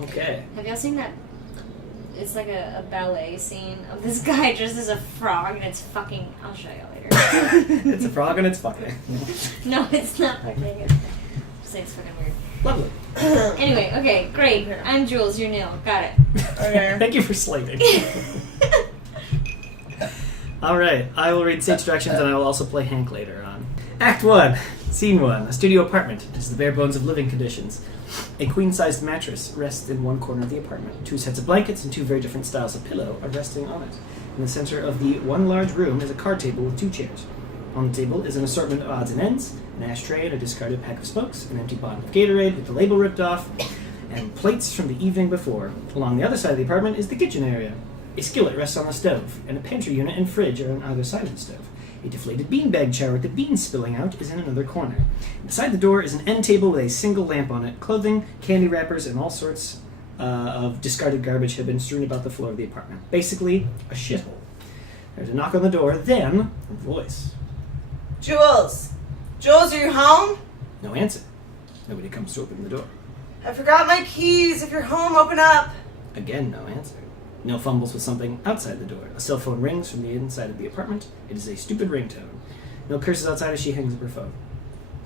Okay. Have y'all seen that? It's like a ballet scene of this guy dressed as a frog, and it's fucking... I'll show you later. It's a frog and it's fucking. No, it's not fucking. It's fucking weird. Lovely. Anyway, okay, great. I'm Jules, you're Nil. Got it. Okay. Thank you for slating. Alright, I will read stage directions and I will also play Hank later on. Act 1. Scene 1. A studio apartment. It is the bare bones of living conditions. A queen-sized mattress rests in one corner of the apartment. 2 sets of blankets and 2 very different styles of pillow are resting on it. In the center of the one large room is a card table with 2 chairs. On the table is an assortment of odds and ends, an ashtray and a discarded pack of smokes, an empty bottle of Gatorade with the label ripped off, and plates from the evening before. Along the other side of the apartment is the kitchen area. A skillet rests on the stove, and a pantry unit and fridge are on either side of the stove. A deflated beanbag jar with the beans spilling out is in another corner. Beside the door is an end table with a single lamp on it. Clothing, candy wrappers, and all sorts of discarded garbage have been strewn about the floor of the apartment. Basically, a shithole. There's a knock on the door, then a voice. Jules! Jules, are you home? No answer. Nobody comes to open the door. I forgot my keys. If you're home, open up. Again, no answer. Nil fumbles with something outside the door. A cell phone rings from the inside of the apartment. It is a stupid ringtone. Nil curses outside as she hangs up her phone.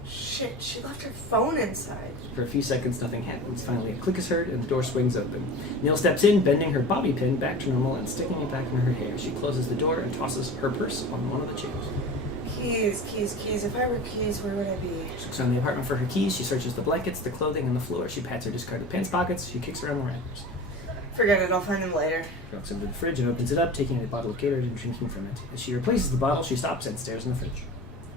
Shit, she left her phone inside. For a few seconds, nothing happens. Finally, a click is heard, and the door swings open. Nil steps in, bending her bobby pin back to normal and sticking it back in her hair. She closes the door and tosses her purse on one of the chairs. Keys. If I were keys, where would I be? She looks around the apartment for her keys. She searches the blankets, the clothing, and the floor. She pats her discarded pants pockets. She kicks around the wrappers. Forget it, I'll find them later. She walks over to the fridge and opens it up, taking a bottle of Gatorade and drinking from it. As she replaces the bottle, she stops and stares in the fridge.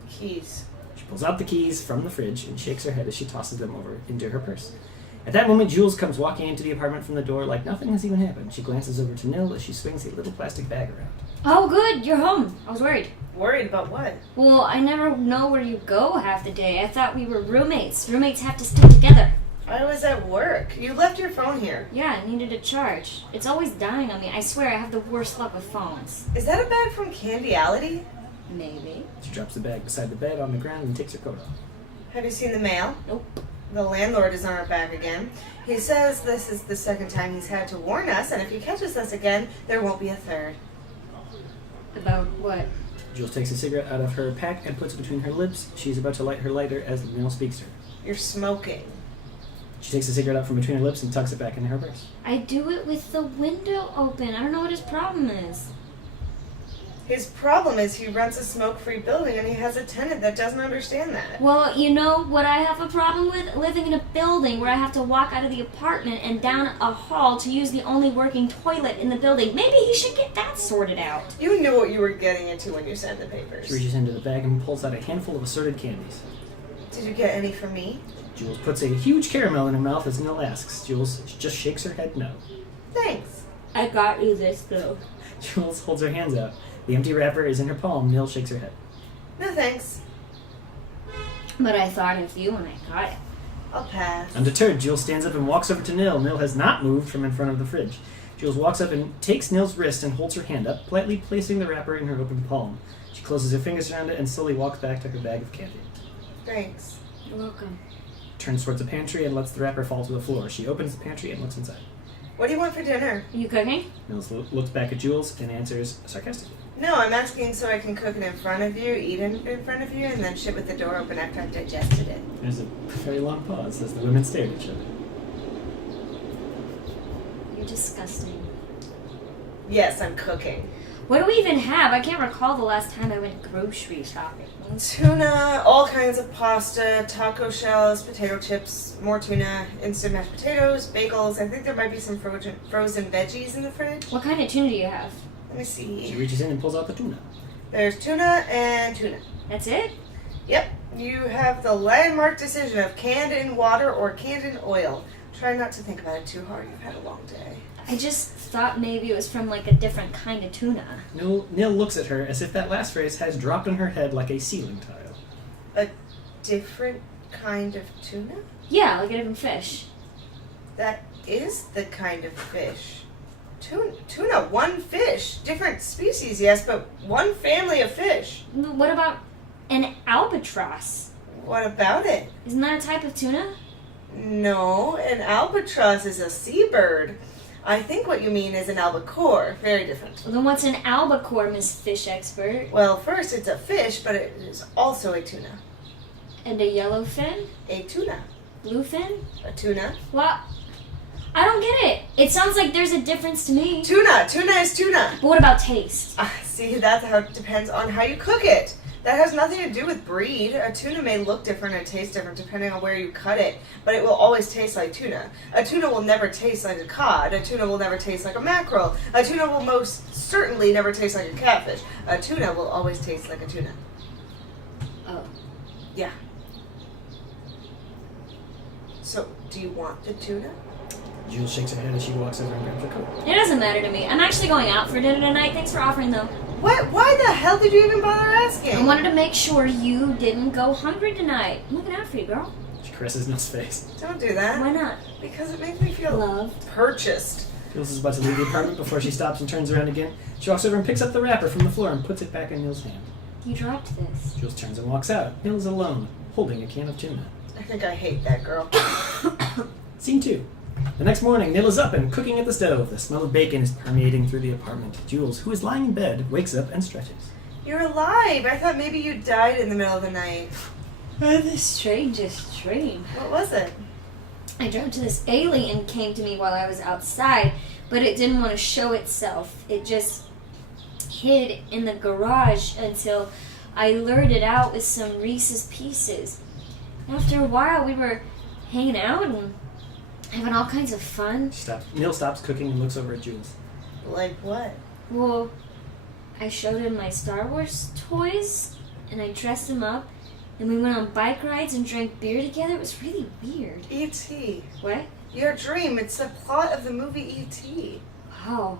Keys. She pulls out the keys from the fridge and shakes her head as she tosses them over into her purse. At that moment, Jules comes walking into the apartment from the door like nothing has even happened. She glances over to Nil as she swings a little plastic bag around. Oh, good, you're home. I was worried. Worried about what? Well, I never know where you go half the day. I thought we were roommates. Roommates have to stay together. I was at work. You left your phone here. Yeah, I needed a charge. It's always dying on me. I swear I have the worst luck with phones. Is that a bag from Candyality? Maybe. She drops the bag beside the bed on the ground and takes her coat off. Have you seen the mail? Nope. The landlord is on our back again. He says this is the second time he's had to warn us, and if he catches us again, there won't be a third. About what? Jules takes a cigarette out of her pack and puts it between her lips. She's about to light her lighter as Nil speaks to her. You're smoking. She takes the cigarette out from between her lips and tucks it back into her purse. I do it with the window open. I don't know what his problem is. His problem is he rents a smoke-free building and he has a tenant that doesn't understand that. Well, you know what I have a problem with? Living in a building where I have to walk out of the apartment and down a hall to use the only working toilet in the building. Maybe he should get that sorted out. You knew what you were getting into when you signed the papers. She reaches into the bag and pulls out a handful of assorted candies. Did you get any for me? Jules puts a huge caramel in her mouth as Nil asks. Jules just shakes her head no. Thanks. I got you this, though. Jules holds her hands out. The empty wrapper is in her palm. Nil shakes her head. No thanks. But I thought of you when I got it. I'll pass. Undeterred, Jules stands up and walks over to Nil. Nil has not moved from in front of the fridge. Jules walks up and takes Nil's wrist and holds her hand up, politely placing the wrapper in her open palm. She closes her fingers around it and slowly walks back to her bag of candy. Thanks. You're welcome. Turns towards the pantry and lets the wrapper fall to the floor. She opens the pantry and looks inside. What do you want for dinner? Are you cooking? Nil looks back at Jules and answers sarcastically. No, I'm asking so I can cook it in front of you, eat it in front of you, and then shit with the door open after I've digested it. There's a very long pause as the women stare at each other. You're disgusting. Yes, I'm cooking. What do we even have? I can't recall the last time I went grocery shopping. Tuna, all kinds of pasta, taco shells, potato chips, more tuna, instant mashed potatoes, bagels. I think there might be some frozen veggies in the fridge. What kind of tuna do you have? Let me see. She reaches in and pulls out the tuna. There's tuna and tuna. That's it? Yep. You have the landmark decision of canned in water or canned in oil. Try not to think about it too hard. You've had a long day. I just thought maybe it was from like a different kind of tuna. Nil looks at her as if that last phrase has dropped on her head like a ceiling tile. A different kind of tuna? Yeah, like a different fish. That is the kind of fish. Tuna, one fish. Different species, yes, but one family of fish. What about an albatross? What about it? Isn't that a type of tuna? No, an albatross is a seabird. I think what you mean is an albacore. Very different. Well, then what's an albacore, Miss Fish Expert? Well, first it's a fish, but it is also a tuna. And a yellowfin? A tuna. Bluefin? A tuna. What? I don't get it. It sounds like there's a difference to me. Tuna. Tuna is tuna. But what about taste? See, that's how it depends on how you cook it. That has nothing to do with breed. A tuna may look different or taste different depending on where you cut it, but it will always taste like tuna. A tuna will never taste like a cod. A tuna will never taste like a mackerel. A tuna will most certainly never taste like a catfish. A tuna will always taste like a tuna. Oh. Yeah. So, do you want the tuna? Jules shakes her head as she walks over and grabs her coat. It doesn't matter to me. I'm actually going out for dinner tonight. Thanks for offering, though. What? Why the hell did you even bother asking? I wanted to make sure you didn't go hungry tonight. I'm looking out for you, girl. She caresses Nil's face. Don't do that. Why not? Because it makes me feel Loved. purchased. Jules is about to leave the apartment before she stops and turns around again. She walks over and picks up the wrapper from the floor and puts it back in Nil's hand. You dropped this. Jules turns and walks out. Nil is alone, holding a can of tuna. I think I hate that girl. Scene 2. The next morning, Nil is up and cooking at the stove. The smell of bacon is permeating through the apartment. Jules, who is lying in bed, wakes up and stretches. You're alive. I thought maybe you died in the middle of the night. The strangest dream. What was it? I dreamt this alien came to me while I was outside, but it didn't want to show itself. It just hid in the garage until I lured it out with some Reese's Pieces. After a while, we were hanging out and having all kinds of fun. Nil stops cooking and looks over at Jules. Like what? Well, I showed him my Star Wars toys, and I dressed him up, and we went on bike rides and drank beer together. It was really weird. E.T. What? Your dream. It's the plot of the movie E.T. Oh.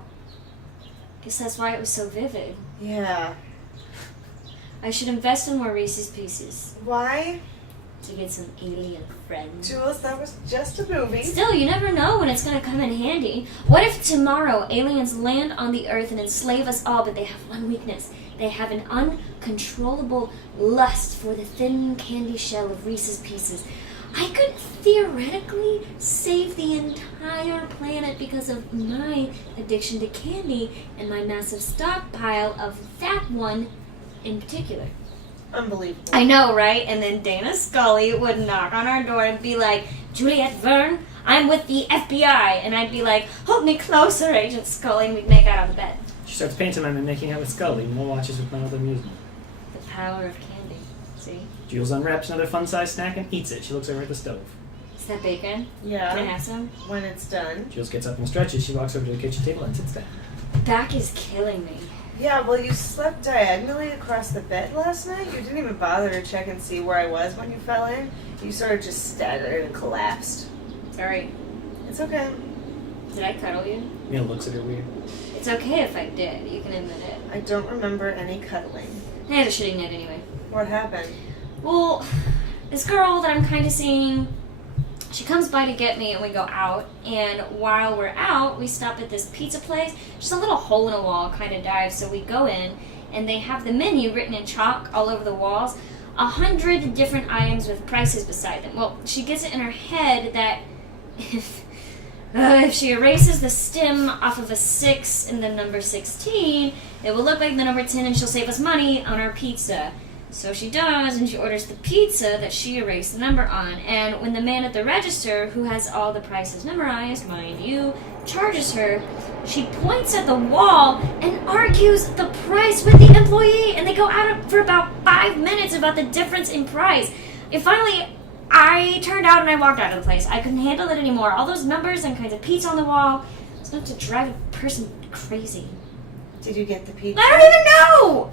Guess that's why it was so vivid. Yeah. I should invest in more Reese's Pieces Why? to get some alien friends. Jules, that was just a movie. Still, you never know when it's gonna come in handy. What if tomorrow aliens land on the Earth and enslave us all, but they have one weakness? They have an uncontrollable lust for the thin candy shell of Reese's Pieces. I could theoretically save the entire planet because of my addiction to candy and my massive stockpile of that one in particular. Unbelievable. I know, right? And then Dana Scully would knock on our door and be like, Juliet Verne, I'm with the FBI. And I'd be like, hold me closer, Agent Scully, and we'd make out on the bed. She starts pantomiming and making out with Scully. Nil watches with mild amusement. The power of candy. See? Jules unwraps another fun-sized snack and eats it. She looks over at the stove. Is that bacon? Yeah. Can I have some? When it's done. Jules gets up and stretches. She walks over to the kitchen table and sits down. Back is killing me. Yeah, well, you slept diagonally across the bed last night. You didn't even bother to check and see where I was when you fell in. You sort of just staggered and collapsed. Sorry. It's okay. Did I cuddle you? Nil looks at her weird. It's okay if I did. You can admit it. I don't remember any cuddling. I had a shitty night anyway. What happened? Well, this girl that I'm kind of seeing, she comes by to get me and we go out. And while we're out, we stop at this pizza place. Just a little hole in a wall, kind of dive. So we go in and they have the menu written in chalk all over the walls. 100 different items with prices beside them. Well, she gets it in her head that if she erases the stem off of a 6 and the number 16, it will look like the number 10 and she'll save us money on our pizza. So she does, and she orders the pizza that she erased the number on. And when the man at the register, who has all the prices memorized, mind you, charges her, she points at the wall and argues the price with the employee. And they go at it for about 5 minutes about the difference in price. And finally, I turned out and I walked out of the place. I couldn't handle it anymore. All those numbers and kinds of pizza on the wall, it's enough to drive a person crazy. Did you get the pizza? I don't even know!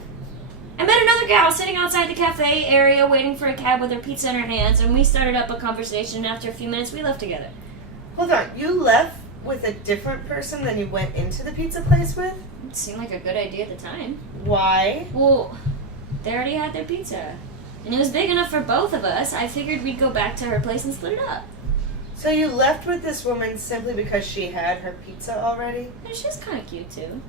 I met another gal sitting outside the cafe area waiting for a cab with her pizza in her hands, and we started up a conversation, and after a few minutes we left together. Hold on. You left with a different person than you went into the pizza place with? It seemed like a good idea at the time. Why? Well, they already had their pizza. And it was big enough for both of us. I figured we'd go back to her place and split it up. So you left with this woman simply because she had her pizza already? And she's kind of cute, too.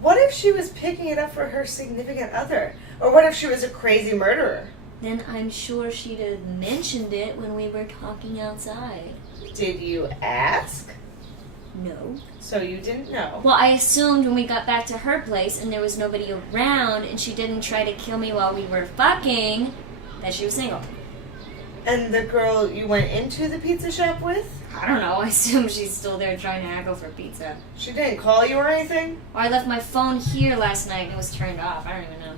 What if she was picking it up for her significant other? Or what if she was a crazy murderer? then I'm sure she'd have mentioned it when we were talking outside. Did you ask? No. So you didn't know. Well, I assumed when we got back to her place and there was nobody around and she didn't try to kill me while we were fucking, that she was single. And the girl you went into the pizza shop with? I don't know. I assume she's still there trying to haggle for pizza. She didn't call you or anything? Well, I left my phone here last night and it was turned off. I don't even know.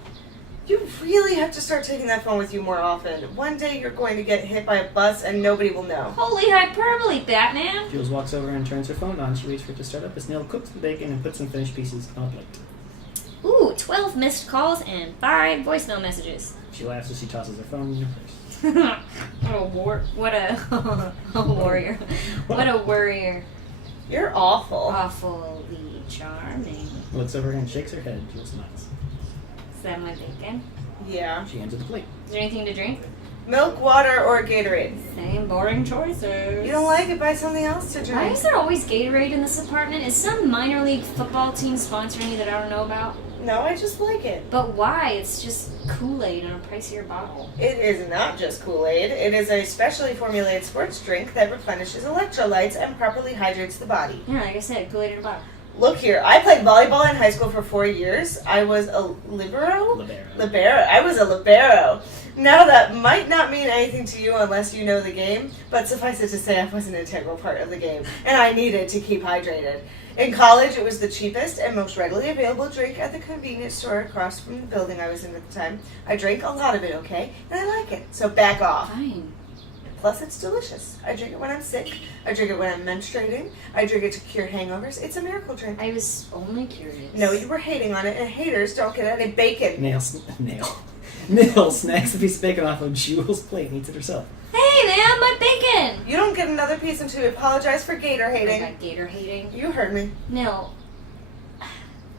You really have to start taking that phone with you more often. One day you're going to get hit by a bus and nobody will know. Holy hyperbole, Batman! Jules walks over and turns her phone on. She waits for it to start up as Nil cooks the bacon and puts some finished pieces on a plate. Ooh, 12 missed calls and 5 voicemail messages. She laughs as she tosses her phone in her purse. What a warrior. What a worrier. You're awful. Awfully charming. Looks over and shakes her head. Jules smiles. Is that my bacon? Yeah. She hands her the plate. Is there anything to drink? Milk, water, or Gatorade? Same boring choices. You don't like it, buy something else to drink. Why is there always Gatorade in this apartment? Is some minor league football team sponsoring me that I don't know about? No, I just like it. But why? It's just Kool-Aid in a pricier bottle. It is not just Kool-Aid. It is a specially formulated sports drink that replenishes electrolytes and properly hydrates the body. Yeah, like I said, Kool-Aid in a bottle. Look here, I played volleyball in high school for 4 years. I was a libero? Libero. I was a libero. Now that might not mean anything to you unless you know the game, but suffice it to say I was an integral part of the game, and I needed to keep hydrated. In college, it was the cheapest and most readily available drink at the convenience store across from the building I was in at the time. I drank a lot of it, okay? And I like it, so back off. Fine. Plus, it's delicious. I drink it when I'm sick. I drink it when I'm menstruating. I drink it to cure hangovers. It's a miracle drink. I was only curious. No, you were hating on it, and haters don't get any bacon. Nil snacks a piece of bacon off of Jules' plate and eats it herself. Hey, man, my bacon! You don't get another piece until you apologize for gator I hating. got Gator hating. You heard me. No.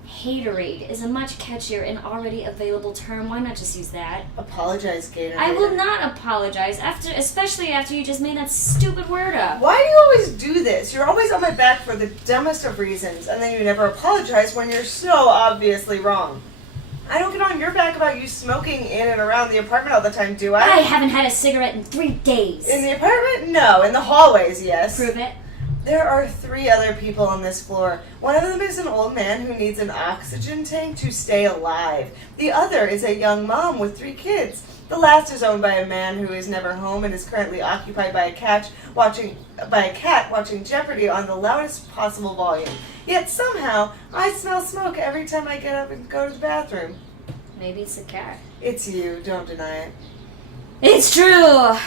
Haterade is a much catchier and already available term. Why not just use that? Apologize, gator I hater. will not apologize, especially after you just made that stupid word up. Why do you always do this? You're always on my back for the dumbest of reasons, and then you never apologize when you're so obviously wrong. I don't get on your back about you smoking in and around the apartment all the time, do I? I haven't had a cigarette in 3 days. In the apartment? No. In the hallways, yes. Prove it. There are 3 other people on this floor. One of them is an old man who needs an oxygen tank to stay alive. The other is a young mom with 3 kids. The last is owned by a man who is never home and is currently occupied by a cat watching Jeopardy on the loudest possible volume. Yet somehow I smell smoke every time I get up and go to the bathroom. Maybe it's the cat. It's you, don't deny it. It's true!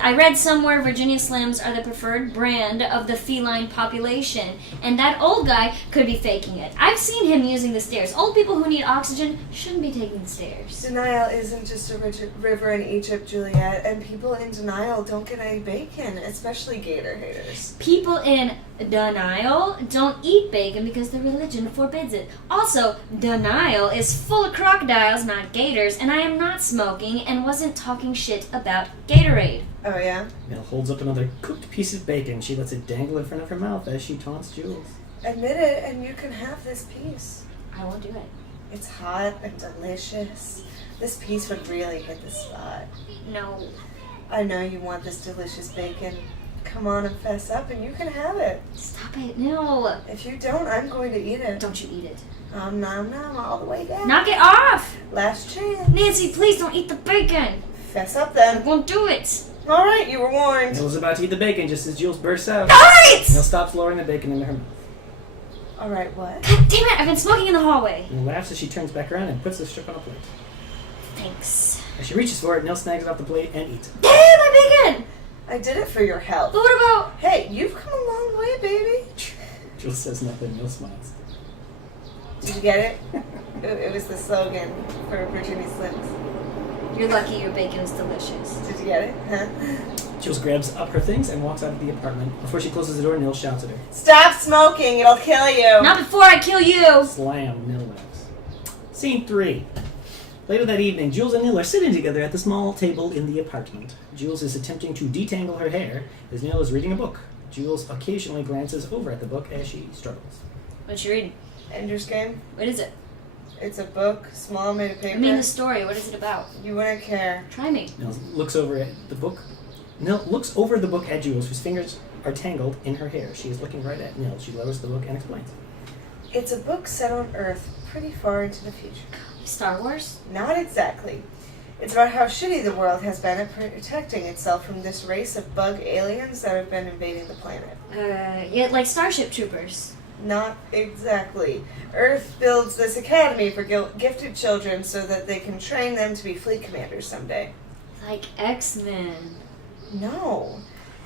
I read somewhere Virginia Slims are the preferred brand of the feline population, and that old guy could be faking it. I've seen him using the stairs. Old people who need oxygen shouldn't be taking the stairs. Denial isn't just a river in Egypt, Juliet, and people in denial don't get any bacon, especially gator haters. People in denial don't eat bacon because their religion forbids it. Also, denial is full of crocodiles, not gators, and I am not smoking and wasn't talking shit about Gatorade. Oh, yeah? Nil holds up another cooked piece of bacon. She lets it dangle in front of her mouth as she taunts Jules. Admit it, and you can have this piece. I won't do it. It's hot and delicious. This piece would really hit the spot. No. I know you want this delicious bacon. Come on and fess up, and you can have it. Stop it. No. If you don't, I'm going to eat it. Don't you eat it. Nom nom all the way down. Knock it off! Last chance. Nancy, please don't eat the bacon. Fess up I then. won't do it. All right, you were warned. Nil's about to eat the bacon just as Jules bursts out. Alright! Nil stops lowering the bacon into her mouth. All right, what? God damn it, I've been smoking in the hallway. Nil laughs as she turns back around and puts the strip on a plate. Thanks. As she reaches for it, Nil snags it off the plate and eats it. Damn, my bacon! I did it for your health. But what about... Hey, you've come a long way, baby. Jules says nothing. Nil smiles. Did you get it? It was the slogan for Virginia Slims. You're lucky your bacon is delicious. Did you get it? Huh? Jules grabs up her things and walks out of the apartment. Before she closes the door, Nil shouts at her. Stop smoking, it'll kill you. Not before I kill you! Slam, Nil laughs. Scene 3. Later that evening, Jules and Nil are sitting together at the small table in the apartment. Jules is attempting to detangle her hair as Nil is reading a book. Jules occasionally glances over at the book as she struggles. What you reading? Ender's Game. What is it? It's a book, small, made of paper. I mean the story. What is it about? You wouldn't care. Try me. Nil looks over at the book. Nil looks over the book at Jules, whose fingers are tangled in her hair. She is looking right at Nil. She lowers the book and explains. It's a book set on Earth, pretty far into the future. Star Wars? Not exactly. It's about how shitty the world has been at protecting itself from this race of bug aliens that have been invading the planet. Yeah, like Starship Troopers. Not exactly. Earth builds this academy for gifted children so that they can train them to be fleet commanders someday. Like X-Men. No.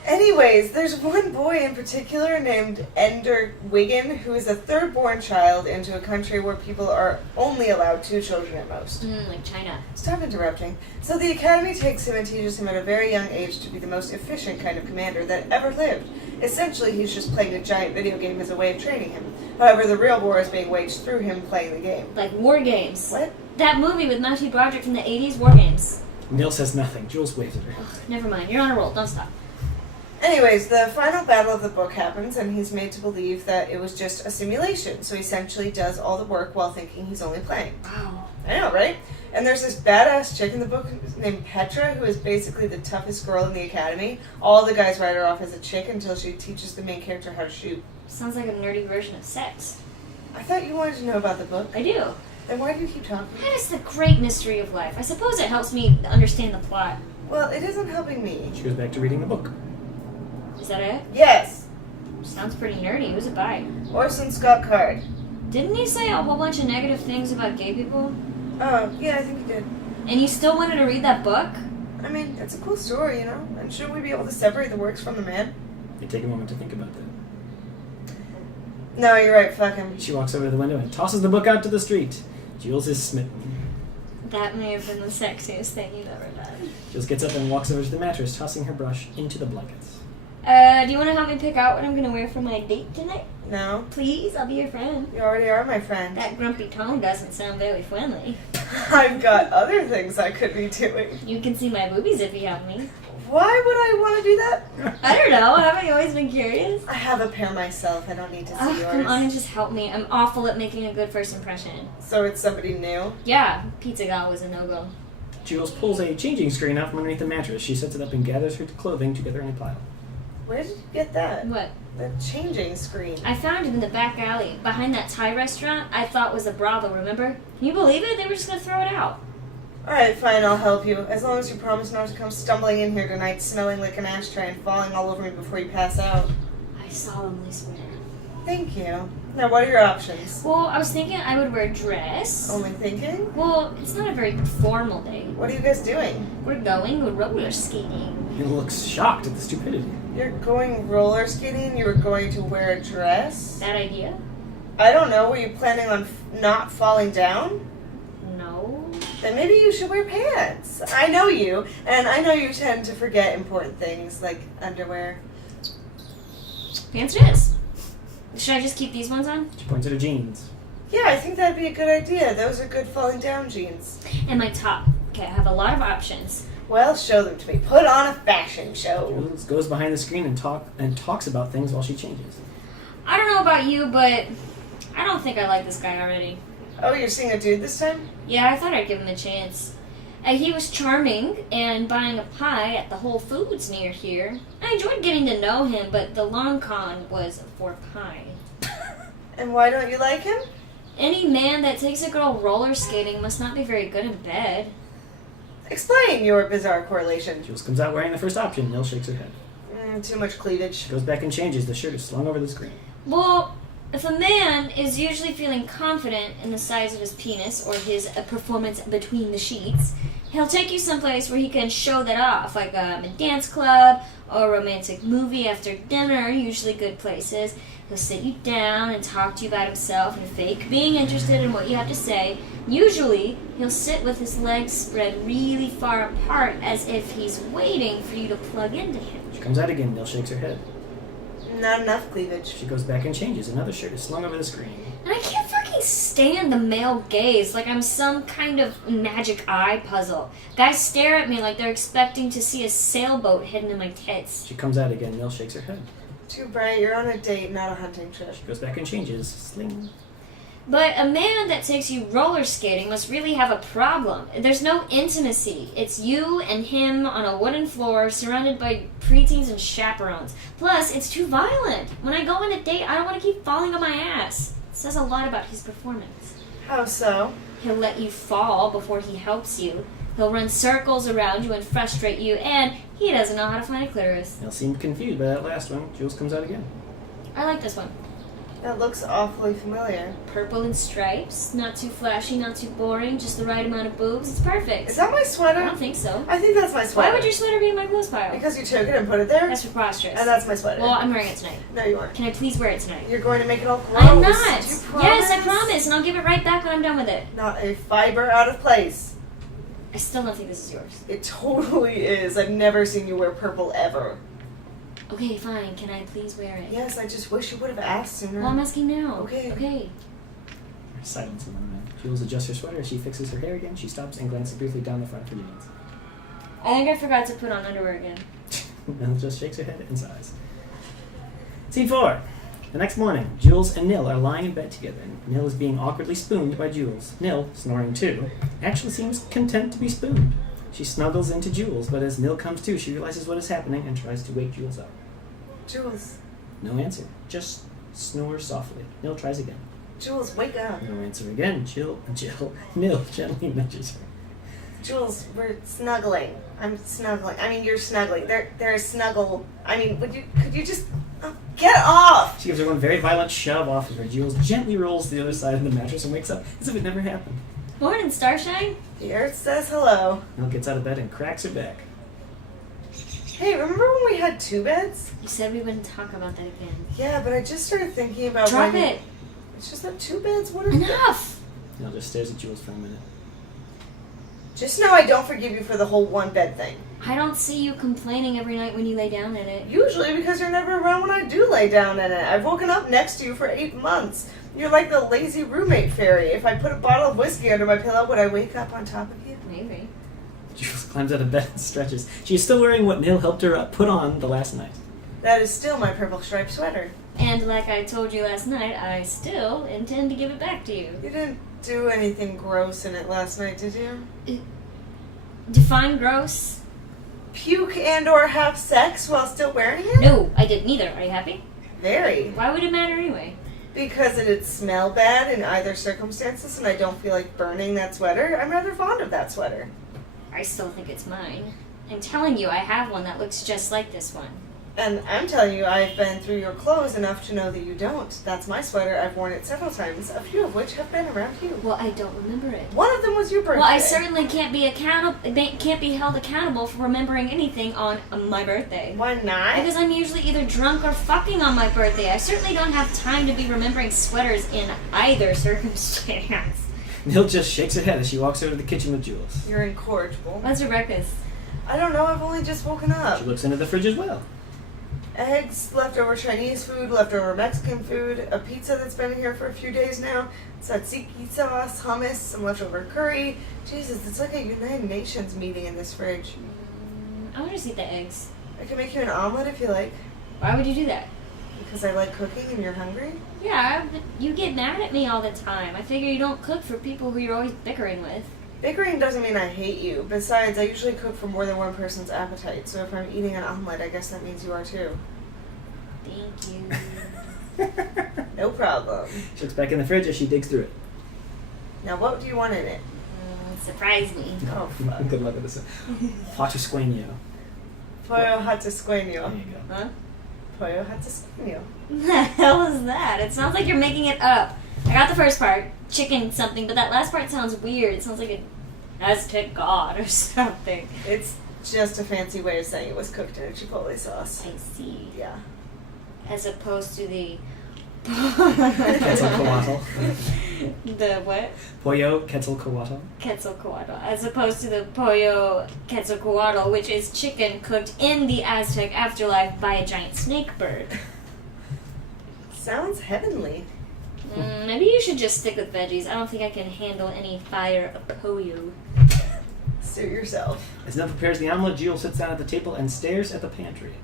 Anyways, there's one boy in particular named Ender Wiggin who is a third-born child into a country where people are only allowed 2 children at most. Like China. Stop interrupting. So the academy takes him and teaches him at a very young age to be the most efficient kind of commander that ever lived. Essentially, he's just playing a giant video game as a way of training him. However, the real war is being waged through him playing the game. Like War Games. What? That movie with Matthew Broderick from the 80s, War Games. Nil says nothing. Jules waves at her. Ugh, never mind. You're on a roll. Don't stop. Anyways, the final battle of the book happens, and he's made to believe that it was just a simulation, so he essentially does all the work while thinking he's only playing. Wow. I know, right? And there's this badass chick in the book named Petra, who is basically the toughest girl in the academy. All the guys write her off as a chick until she teaches the main character how to shoot. Sounds like a nerdy version of sex. I thought you wanted to know about the book. I do. Then why do you keep talking? That is the great mystery of life. I suppose it helps me understand the plot. Well, it isn't helping me. She goes back to reading the book. Is that it? Yes! Sounds pretty nerdy. Who's it by? Orson Scott Card. Didn't he say a whole bunch of negative things about gay people? Oh, yeah, I think he did. And you still wanted to read that book? I mean, it's a cool story, you know? And shouldn't we be able to separate the works from the man? They take a moment to think about that. No, you're right, fuck him. She walks over to the window and tosses the book out to the street. Jules is smitten. That may have been the sexiest thing you've ever done. Jules gets up and walks over to the mattress, tossing her brush into the blankets. Do you want to help me pick out what I'm going to wear for my date tonight? No. Please, I'll be your friend. You already are my friend. That grumpy tone doesn't sound very friendly. I've got other things I could be doing. You can see my boobies if you help me. Why would I want to do that? I don't know. Haven't you always been curious? I have a pair myself. I don't need to see Oh, yours. come on and just help me. I'm awful at making a good first impression. So it's somebody new? Yeah, Pizza Gal was a no-go. Jules pulls a changing screen out from underneath the mattress. She sets it up and gathers her clothing together in a pile. Where did you get that? What? The changing screen. I found it in the back alley, behind that Thai restaurant I thought was a brothel, remember? Can you believe it? They were just going to throw it out. Alright, fine, I'll help you. As long as you promise not to come stumbling in here tonight, smelling like an ashtray and falling all over me before you pass out. I solemnly swear. Thank you. Now, what are your options? Well, I was thinking I would wear a dress. Only thinking? Well, it's not a very formal day. What are you guys doing? We're going roller skating. He looks shocked at the stupidity. You're going roller skating? You were going to wear a dress? That idea? I don't know. Were you planning on not falling down? No. Then maybe you should wear pants. I know you, and I know you tend to forget important things like underwear. Pants it is. Should I just keep these ones on? She points at her jeans. Yeah, I think that'd be a good idea. Those are good falling down jeans. And my top. Okay, I have a lot of options. Well, show them to me. Put on a fashion show. Jules goes behind the screen and talks about things while she changes. I don't know about you, but I don't think I like this guy already. Oh, you're seeing a dude this time? Yeah, I thought I'd give him a chance. He was charming and buying a pie at the Whole Foods near here. I enjoyed getting to know him, but the long con was for pie. And why don't you like him? Any man that takes a girl roller skating must not be very good in bed. Explain your bizarre correlation. Jules comes out wearing the first option. Nil shakes her head. Too much cleavage. She goes back and changes. The shirt is slung over the screen. Well, if a man is usually feeling confident in the size of his penis or his performance between the sheets, he'll take you someplace where he can show that off, like a dance club or a romantic movie after dinner, usually good places. He'll sit you down and talk to you about himself and fake being interested in what you have to say. Usually, he'll sit with his legs spread really far apart as if he's waiting for you to plug into him. She comes out again. Nil shakes her head. Not enough cleavage. She goes back and changes. Another shirt is slung over the screen. And I can't fucking stand the male gaze like I'm some kind of magic eye puzzle. Guys stare at me like they're expecting to see a sailboat hidden in my tits. She comes out again. Nil shakes her head. Too bright. You're on a date, not a hunting trip. She goes back and changes. Sling. But a man that takes you roller skating must really have a problem. There's no intimacy. It's you and him on a wooden floor surrounded by preteens and chaperones. Plus, it's too violent. When I go on a date, I don't want to keep falling on my ass. It says a lot about his performance. How so? He'll let you fall before he helps you. He'll run circles around you and frustrate you, and he doesn't know how to find a clitoris. Neil seemed confused by that last one. Jules comes out again. I like this one. That looks awfully familiar. Purple in stripes, not too flashy, not too boring, just the right amount of boobs. It's perfect. Is that my sweater? I don't think so. I think that's my sweater. Why would your sweater be in my clothes pile? Because you took it and put it there? That's preposterous. And that's my sweater. Well, I'm wearing it tonight. No, you aren't. Can I please wear it tonight? You're going to make it all gross. I'm not. Do you promise? Yes, I promise, and I'll give it right back when I'm done with it. Not a fiber out of place. I still don't think this is yours. It totally is. I've never seen you wear purple ever. Okay, fine. Can I please wear it? Yes, I just wish you would have asked sooner. Well, I'm asking now. Okay. Okay. There's silence in the room. Jules adjusts her sweater as she fixes her hair again. She stops and glances briefly down the front of her jeans. I think I forgot to put on underwear again. Nil just shakes her head and sighs. Scene 4. The next morning, Jules and Nil are lying in bed together. Nil is being awkwardly spooned by Jules. Nil, snoring too, actually seems content to be spooned. She snuggles into Jules, but as Nil comes to, she realizes what is happening and tries to wake Jules up. Jules. No answer. Just snores softly. Nil tries again. Jules, wake up. No answer again. Nil gently nudges her. Jules, we're snuggling. I'm snuggling. I mean, you're snuggling. There's snuggle. I mean, could you just get off? She gives her one very violent shove off of her. Jules gently rolls to the other side of the mattress and wakes up as if it never happened. Morning, Starshine. The earth says hello. Nil gets out of bed and cracks her back. Hey, remember when we had 2 beds? You said we wouldn't talk about that again. Yeah, but I just started thinking about Drop when it. It's just not 2 beds. What are Enough. Nil just stares at Jules for a minute. Just know I don't forgive you for the whole 1 bed thing. I don't see you complaining every night when you lay down in it. Usually because you're never around when I do lay down in it. I've woken up next to you for 8 months. You're like the lazy roommate fairy. If I put a bottle of whiskey under my pillow, would I wake up on top of you? Maybe. Jules climbs out of bed and stretches. She is still wearing what Nil helped her put on the last night. That is still my purple striped sweater. And like I told you last night, I still intend to give it back to you. You didn't do anything gross in it last night, did you? Define gross? Puke and or have sex while still wearing it? No, I did neither. Are you happy? Very. Why would it matter anyway? Because it'd smell bad in either circumstances and I don't feel like burning that sweater. I'm rather fond of that sweater. I still think it's mine. I'm telling you, I have one that looks just like this one. And I'm telling you, I've been through your clothes enough to know that you don't. That's my sweater. I've worn it several times, a few of which have been around you. Well, I don't remember it. One of them was your birthday. Well, I certainly can't be held accountable for remembering anything on my birthday. Why not? Because I'm usually either drunk or fucking on my birthday. I certainly don't have time to be remembering sweaters in either circumstance. Nil just shakes her head as she walks over to the kitchen with Jules. You're incorrigible. What's for breakfast? I don't know. I've only just woken up. She looks into the fridge as well. Eggs, leftover Chinese food, leftover Mexican food, a pizza that's been here for a few days now, tzatziki sauce, hummus, some leftover curry. Jesus, it's like a United Nations meeting in this fridge. I want to just eat the eggs. I can make you an omelet if you like, Why would you do that? because I like cooking and you're hungry. Yeah, but you get mad at me all the time. I figure you don't cook for people who you're always bickering with. Bickering doesn't mean I hate you. Besides, I usually cook for more than one person's appetite, so if I'm eating an omelet, I guess that means you are too. Thank you. No problem. She looks back in the fridge as she digs through it. Now, what do you want in it? Surprise me. Oh, fuck. Good luck with this. Patusqueño. Pollo hatasqueño. There you go. Huh? Pollo hatasqueño. What the hell is that? It sounds like you're making it up. I got the first part, chicken something, but that last part sounds weird. It sounds like an Aztec god or something. It's just a fancy way of saying it was cooked in a chipotle sauce. I see. Yeah. As opposed to the... Quetzalcoatl. The what? Pollo Quetzalcoatl. Quetzalcoatl. As opposed to the pollo Quetzalcoatl, which is chicken cooked in the Aztec afterlife by a giant snake bird. Sounds heavenly. Maybe you should just stick with veggies. I don't think I can handle any fire pollo. Suit yourself. As Nell prepares the omelet, Jules sits down at the table and stares at the pantry.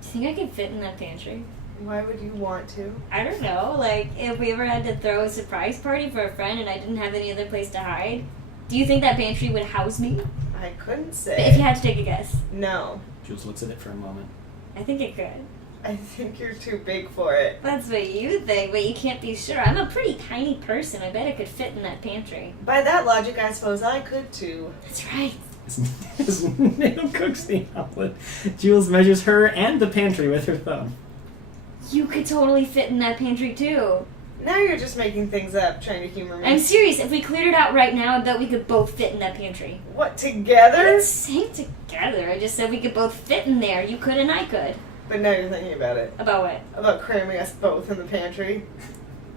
Do you think I can fit in that pantry? Why would you want to? I don't know. Like, if we ever had to throw a surprise party for a friend and I didn't have any other place to hide, do you think that pantry would house me? I couldn't If say. you had to take a guess. No. Jules looks at it for a moment. I think it could. I think you're too big for it. That's what you think, but you can't be sure. I'm a pretty tiny person. I bet it could fit in that pantry. By that logic, I suppose I could too. That's right. As Nil cooks the omelet, Jules measures her and the pantry with her thumb. You could totally fit in that pantry, too. Now you're just making things up, trying to humor me. I'm serious. If we cleared it out right now, I bet we could both fit in that pantry. What, I together? didn't say together. I just said we could both fit in there. You could and I could. But now you're thinking about it. About what? About cramming us both in the pantry.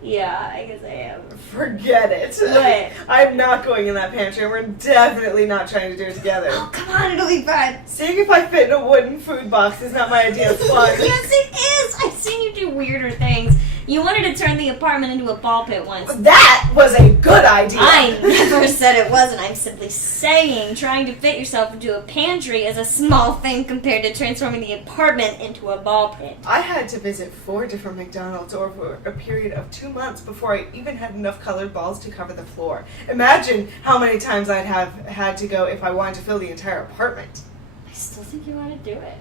Yeah, I guess I am. Forget it. What? I'm not going in that pantry, and we're definitely not trying to do it together. Oh, come on. It'll be fun. Seeing if I fit in a wooden food box is not my idea of fun. Yes, it is. I've seen you do weirder things. You wanted to turn the apartment into a ball pit once. That was a good idea. I never said it wasn't. I'm simply saying trying to fit yourself into a pantry is a small thing compared to transforming the apartment into a ball pit. I had to visit 4 different McDonald's over a period of 2 months before I even had enough colored balls to cover the floor. Imagine how many times I'd have had to go if I wanted to fill the entire apartment. I still think you want to do it.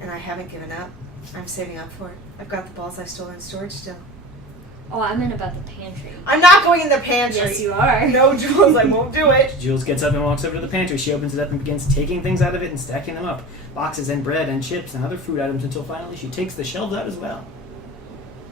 And I haven't given up. I'm saving up for it. I've got the balls I stole in storage still. Oh, I meant about the pantry. I'm not going in the pantry. Yes, you are. No, Jules, I won't do it. Jules gets up and walks over to the pantry. She opens it up and begins taking things out of it and stacking them up. Boxes and bread and chips and other food items until finally she takes the shelves out as well.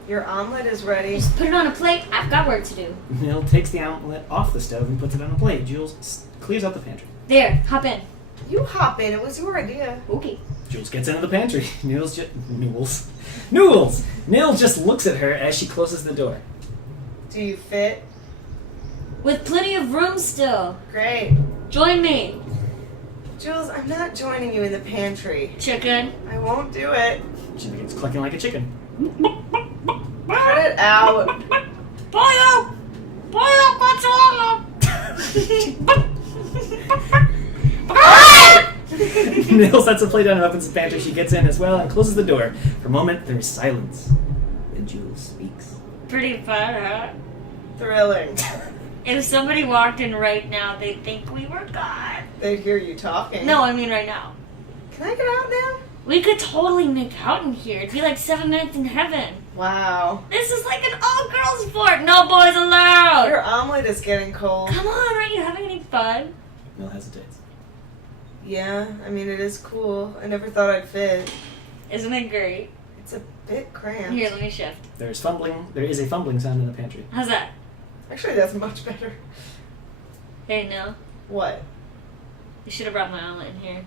Your omelet is ready. Just put it on a plate. I've got work to do. Nil takes the omelet off the stove and puts it on a plate. Jules clears out the pantry. There, hop in. You hop in. It was your idea. Okay. Jules gets into the pantry. Nil just looks at her as she closes the door. Do you fit? With plenty of room still. Great. Join me. Jules, I'm not joining you in the pantry. Chicken. I won't do it. She begins clucking like a chicken. Cut it out. Pollo! Pollo controlo! Nil sets a plate down and opens the pantry. She gets in as well and closes the door. For a moment, there is silence. Then Jules speaks. Pretty fun, huh? Thrilling. If somebody walked in right now, they'd think we were God. They'd hear you talking. No, I mean right now. Can I get out now? We could totally make out in here. It'd be like 7 minutes in heaven. Wow. This is like an all-girls sport. No boys allowed. Your omelet is getting cold. Come on, aren't you having any fun? Nil hesitates. Yeah, I mean, it is cool. I never thought I'd fit. Isn't it great? It's a bit cramped. Here, let me shift. There is a fumbling sound in the pantry. How's that? Actually, that's much better. Hey, no. What? You should have brought my omelet in here.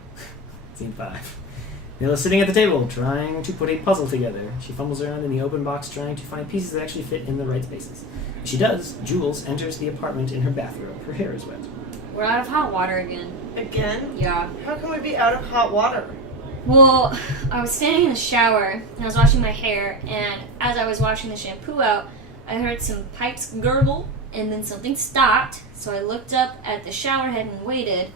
Scene 5. Nil is sitting at the table, trying to put a puzzle together. She fumbles around in the open box, trying to find pieces that actually fit in the right spaces. As she does, Jules enters the apartment in her bathrobe. Her hair is wet. We're out of hot water again. Again? Yeah. How can we be out of hot water? Well, I was standing in the shower, and I was washing my hair, and as I was washing the shampoo out, I heard some pipes gurgle, and then something stopped, so I looked up at the shower head and waited,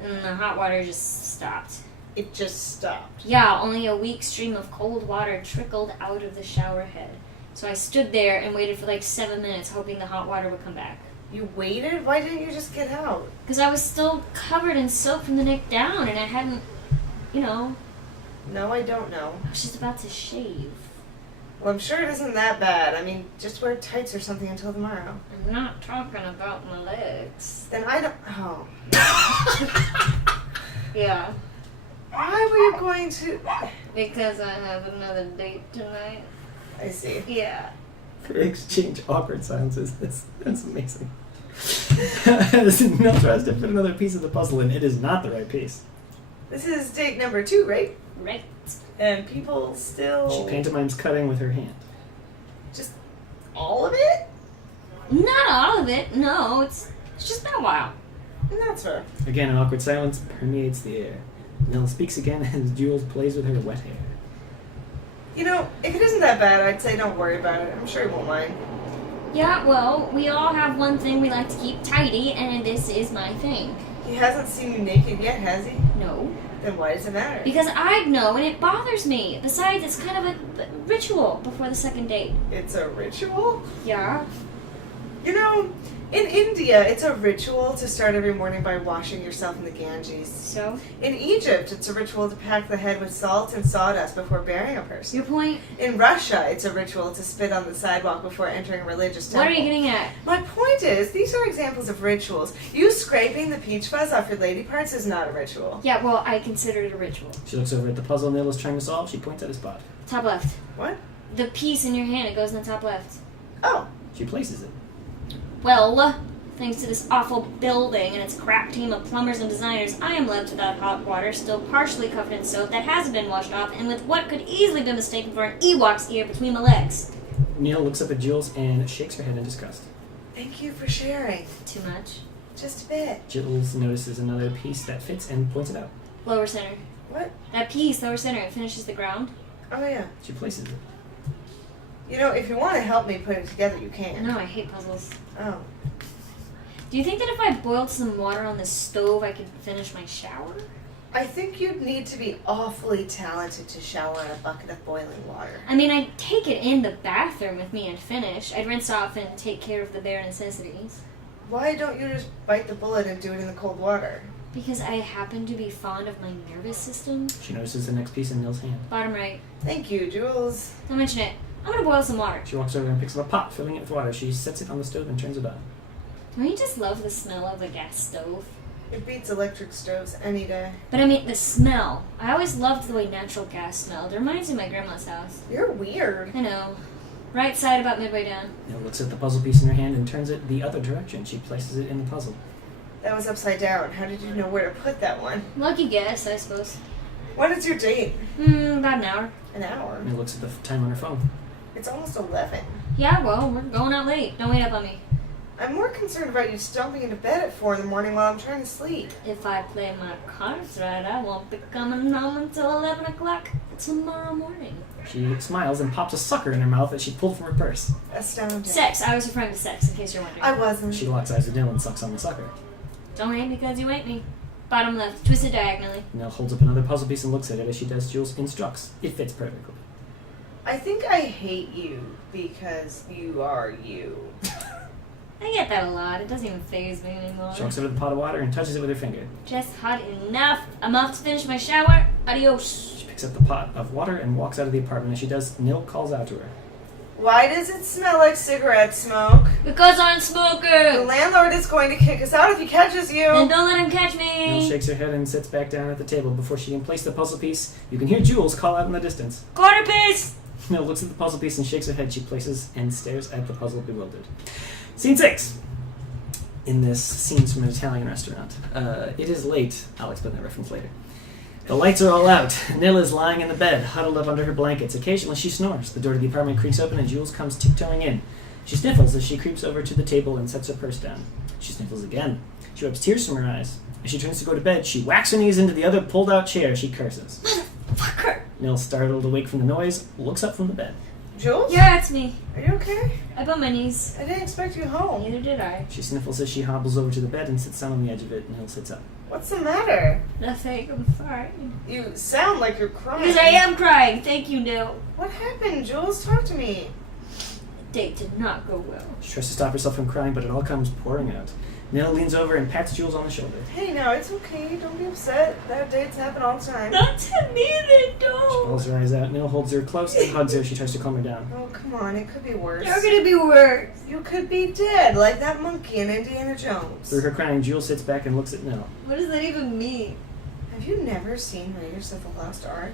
and the hot water just stopped. It just stopped. Yeah, only a weak stream of cold water trickled out of the shower head. So I stood there and waited for like 7 minutes, hoping the hot water would come back. You waited? Why didn't you just get out? Because I was still covered in soap from the neck down, and I hadn't, No, I don't know. I was just about to shave. Well, I'm sure it isn't that bad. I mean, just wear tights or something until tomorrow. I'm not talking about my legs. Then I don't... Oh. Yeah. Why were you going to... Because I have another date tonight. I see. Yeah. They exchange awkward silences. That's amazing. Nil tries to fit another piece of the puzzle, and it is not the right piece. This is date number 2, right? Right. And people still... She pantomimes cutting with her hand. Just all of it? Not all of it. No, it's just been a while. That's fair. Again, an awkward silence permeates the air. Nil speaks again as Jules plays with her wet hair. If it isn't that bad, I'd say don't worry about it. I'm sure you won't mind. Yeah, well, we all have one thing we like to keep tidy, and this is my thing. He hasn't seen you naked yet, has he? No. Then why does it matter? Because I'd know and it bothers me. Besides, it's kind of a ritual before the second date. It's a ritual? Yeah. You know, in India, it's a ritual to start every morning by washing yourself in the Ganges. So? In Egypt, it's a ritual to pack the head with salt and sawdust before burying a person. Your point? In Russia, it's a ritual to spit on the sidewalk before entering a religious temple. What are you getting at? My point is, these are examples of rituals. You scraping the peach fuzz off your lady parts is not a ritual. Yeah, well, I consider it a ritual. She looks over at the puzzle Nil is trying to solve. She points at his spot. Top left. What? The piece in your hand, it goes in the top left. Oh. She places it. Well, thanks to this awful building and its crap team of plumbers and designers, I am left without hot water, still partially covered in soap that hasn't been washed off, and with what could easily be mistaken for an Ewok's ear between my legs. Nil looks up at Jules and shakes her head in disgust. Thank you for sharing. Too much. Just a bit. Jules notices another piece that fits and points it out. Lower center. What? That piece, lower center, it finishes the ground. Oh, yeah. She places it. You know, if you want to help me put it together, you can. No, I hate puzzles. Oh. Do you think that if I boiled some water on the stove, I could finish my shower? I think you'd need to be awfully talented to shower in a bucket of boiling water. I mean, I'd take it in the bathroom with me and finish. I'd rinse off and take care of the bare necessities. Why don't you just bite the bullet and do it in the cold water? Because I happen to be fond of my nervous system. She notices the next piece in Nil's hand. Bottom right. Thank you, Jules. Don't mention it. I'm gonna boil some water. She walks over and picks up a pot, filling it with water. She sets it on the stove and turns it on. Don't you just love the smell of a gas stove? It beats electric stoves any day. But I mean, the smell. I always loved the way natural gas smelled. It reminds me of my grandma's house. You're weird. I know. Right side about midway down. Nil looks at the puzzle piece in her hand and turns it the other direction. She places it in the puzzle. That was upside down. How did you know where to put that one? Lucky guess, I suppose. When is your date? About an hour. An hour. Nil looks at the time on her phone. It's almost 11. Yeah, well, we're going out late. Don't wait up on me. I'm more concerned about you stomping into bed at 4 in the morning while I'm trying to sleep. If I play my cards right, I won't be coming home until 11 o'clock tomorrow morning. She smiles and pops a sucker in her mouth that she pulled from her purse. Astounding. Sex. I was referring to sex, in case you're wondering. I wasn't. She locks eyes with Nil and sucks on the sucker. Don't hate because you hate me. Bottom left. Twist it diagonally. Nil holds up another puzzle piece and looks at it. As she does, Jules instructs. It fits perfectly. I think I hate you because you are you. I get that a lot. It doesn't even faze me anymore. She walks over to the pot of water and touches it with her finger. Just hot enough. I'm off to finish my shower. Adios. She picks up the pot of water and walks out of the apartment. As she does, Nil calls out to her. Why does it smell like cigarette smoke? Because I'm The smoking. landlord is going to kick us out if he catches you. Then don't let him catch Nil me. shakes her head and sits back down at the table. Before she can place the puzzle piece, you can hear Jules call out in the distance. Quarter piece. Nil looks at the puzzle piece and shakes her head. She places and stares at the puzzle bewildered. Scene 6. In this scene's from an Italian restaurant. It is late. I'll explain that reference later. The lights are all out. Nil is lying in the bed, huddled up under her blankets. Occasionally she snores. The door to the apartment creaks open and Jules comes tiptoeing in. She sniffles as she creeps over to the table and sets her purse down. She sniffles again. She wipes tears from her eyes. As she turns to go to bed, she whacks her knees into the other pulled-out chair. She curses. Fucker. Nil, startled awake from the noise, looks up from the bed. Jules? Yeah, it's me. Are you okay? I bumped my knees. I didn't expect you home. Neither did I. She sniffles as she hobbles over to the bed and sits down on the edge of it. Nil sits up. What's the matter? Nothing. I'm fine. You sound like you're crying. Because I am crying. Thank you, Nil. What happened, Jules? Talk to me. The date did not go well. She tries to stop herself from crying, but it all comes pouring out. Nil leans over and pats Jules on the shoulder. Hey, now, it's okay. Don't be upset. Bad dates happen all the time. Not to me, they She don't. pulls her eyes out. Nil holds her close and hugs her. She tries to calm her down. Oh, come on. It could be worse. You're gonna be worse. You could be dead, like that monkey in Indiana Jones. Through her crying, Jules sits back and looks at Nil. What does that even mean? Have you never seen Raiders of the Lost Ark?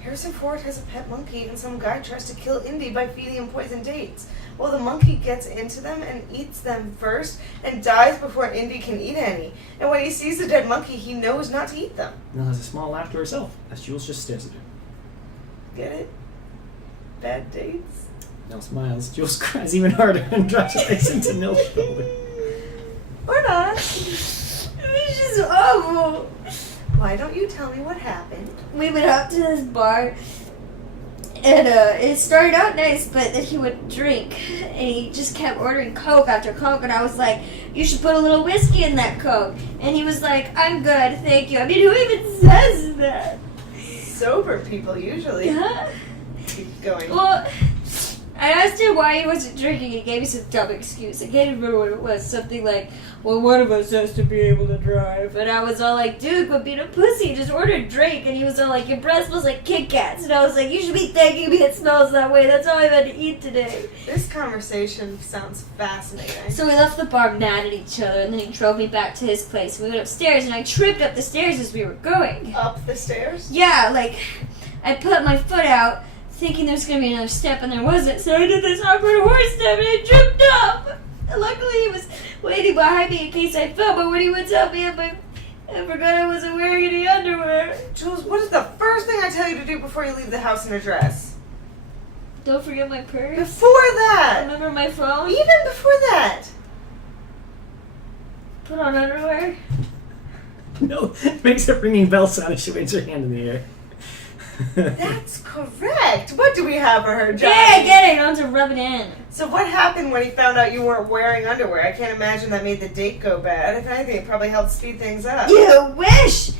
Harrison Ford has a pet monkey, and some guy tries to kill Indy by feeding him poison dates. Well, the monkey gets into them and eats them first, and dies before Indy can eat any. And when he sees the dead monkey, he knows not to eat them. Nil has a small laugh to herself as Jules just stares at her. Get it? Bad dates? Nil smiles. Jules cries even harder and drops her face into Nil's shoulder. Or not. It's just awful. Why don't you tell me what happened? We went out to this bar, and And it started out nice, but then he would drink, and he just kept ordering Coke after Coke, and I was like, you should put a little whiskey in that Coke. And he was like, I'm good, thank you. I mean, who even says that? Sober people usually. Yeah. Keep going. Well, I asked him why he wasn't drinking. He gave me some dumb excuse. I can't remember what it was. Something like, well, one of us has to be able to drive. And I was all like, dude, quit being a pussy. Just order a drink. And he was all like, your breath smells like Kit Kats. And I was like, you should be thanking me it smells that way. That's all I've had to eat today. This conversation sounds fascinating. So we left the bar mad at each other. And then he drove me back to his place. We went upstairs. And I tripped up the stairs as we were going. Up the stairs? Yeah, like, I put my foot out, thinking there was going to be another step, and there wasn't, so I did this awkward horse step, and I tripped up. And luckily, he was waiting behind me in case I fell, but when he went to help me up, I forgot I wasn't wearing any underwear. Jules, what is the first thing I tell you to do before you leave the house in a dress? Don't forget my purse. Before that! Remember my phone? Even before that! Put on underwear. No, it makes a ringing bell sound as she waves her hand in the air. That's correct. What do we have for her, Johnny? Yeah, I get it. You don't have to rub it in. So what happened when he found out you weren't wearing underwear? I can't imagine that made the date go bad. If anything, it probably helped speed things up. You wish!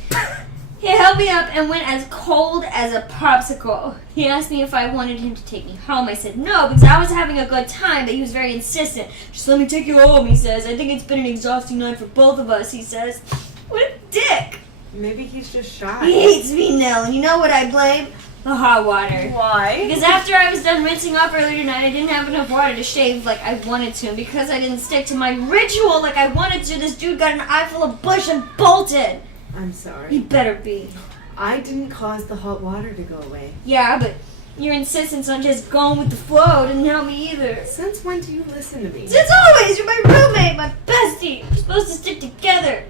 He held me up and went as cold as a popsicle. He asked me if I wanted him to take me home. I said no, because I was having a good time, but he was very insistent. Just let me take you home, he says. I think it's been an exhausting night for both of us, he says. What a dick! Maybe he's just shy. He hates me, Nil, and you know what I blame? The hot water. Why? Because after I was done rinsing off earlier tonight, I didn't have enough water to shave like I wanted to. And because I didn't stick to my ritual like I wanted to, this dude got an eye full of bush and bolted. I'm sorry. He better be. I didn't cause the hot water to go away. Yeah, but your insistence on just going with the flow didn't help me either. Since when do you listen to me? Since always, you're my roommate, my bestie. We're supposed to stick together.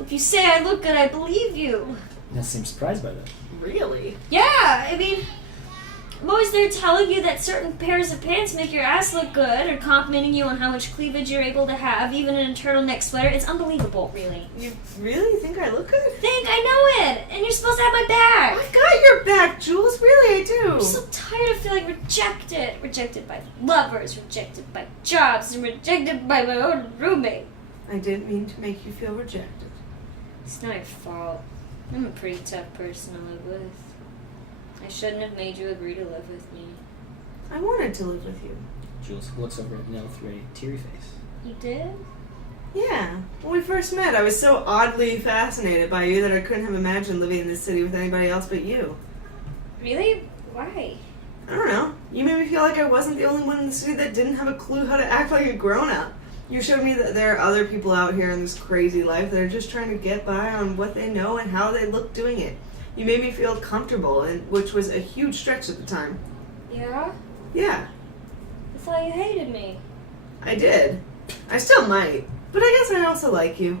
If you say I look good, I believe you. Nell seems surprised by that. Really? Yeah, I mean, I'm always there telling you that certain pairs of pants make your ass look good, or complimenting you on how much cleavage you're able to have, even in a turtleneck sweater. It's unbelievable, really. You really think I look good? I know it, and you're supposed to have my back. I've got your back, Jules. Really, I do. I'm so tired of feeling rejected. Rejected by lovers, rejected by jobs, and rejected by my own roommate. I didn't mean to make you feel rejected. It's not your fault. I'm a pretty tough person to live with. I shouldn't have made you agree to live with me. I wanted to live with you. Jules looks over at Nell through a teary face. You did? Yeah. When we first met, I was so oddly fascinated by you that I couldn't have imagined living in this city with anybody else but you. Really? Why? I don't know. You made me feel like I wasn't the only one in the city that didn't have a clue how to act like a grown-up. You showed me that there are other people out here in this crazy life that are just trying to get by on what they know and how they look doing it. You made me feel comfortable, which was a huge stretch at the time. Yeah? Yeah, I thought you hated me. I did. I still might, but I guess I also like you.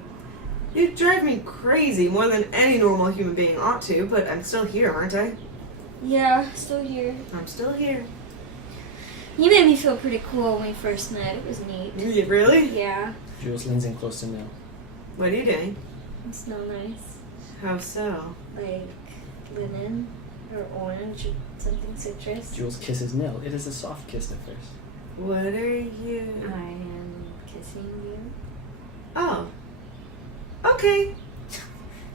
You drive me crazy more than any normal human being ought to, but I'm still here, aren't I? Yeah, still here. I'm still here. You made me feel pretty cool when we first met. It was neat. You really? Yeah. Jules leans in close to Nell. What are you doing? It smelled nice. How so? Like lemon or orange or something citrus. Jules kisses Nell. It is a soft kiss at first. What are you? I am kissing you. Oh. Okay.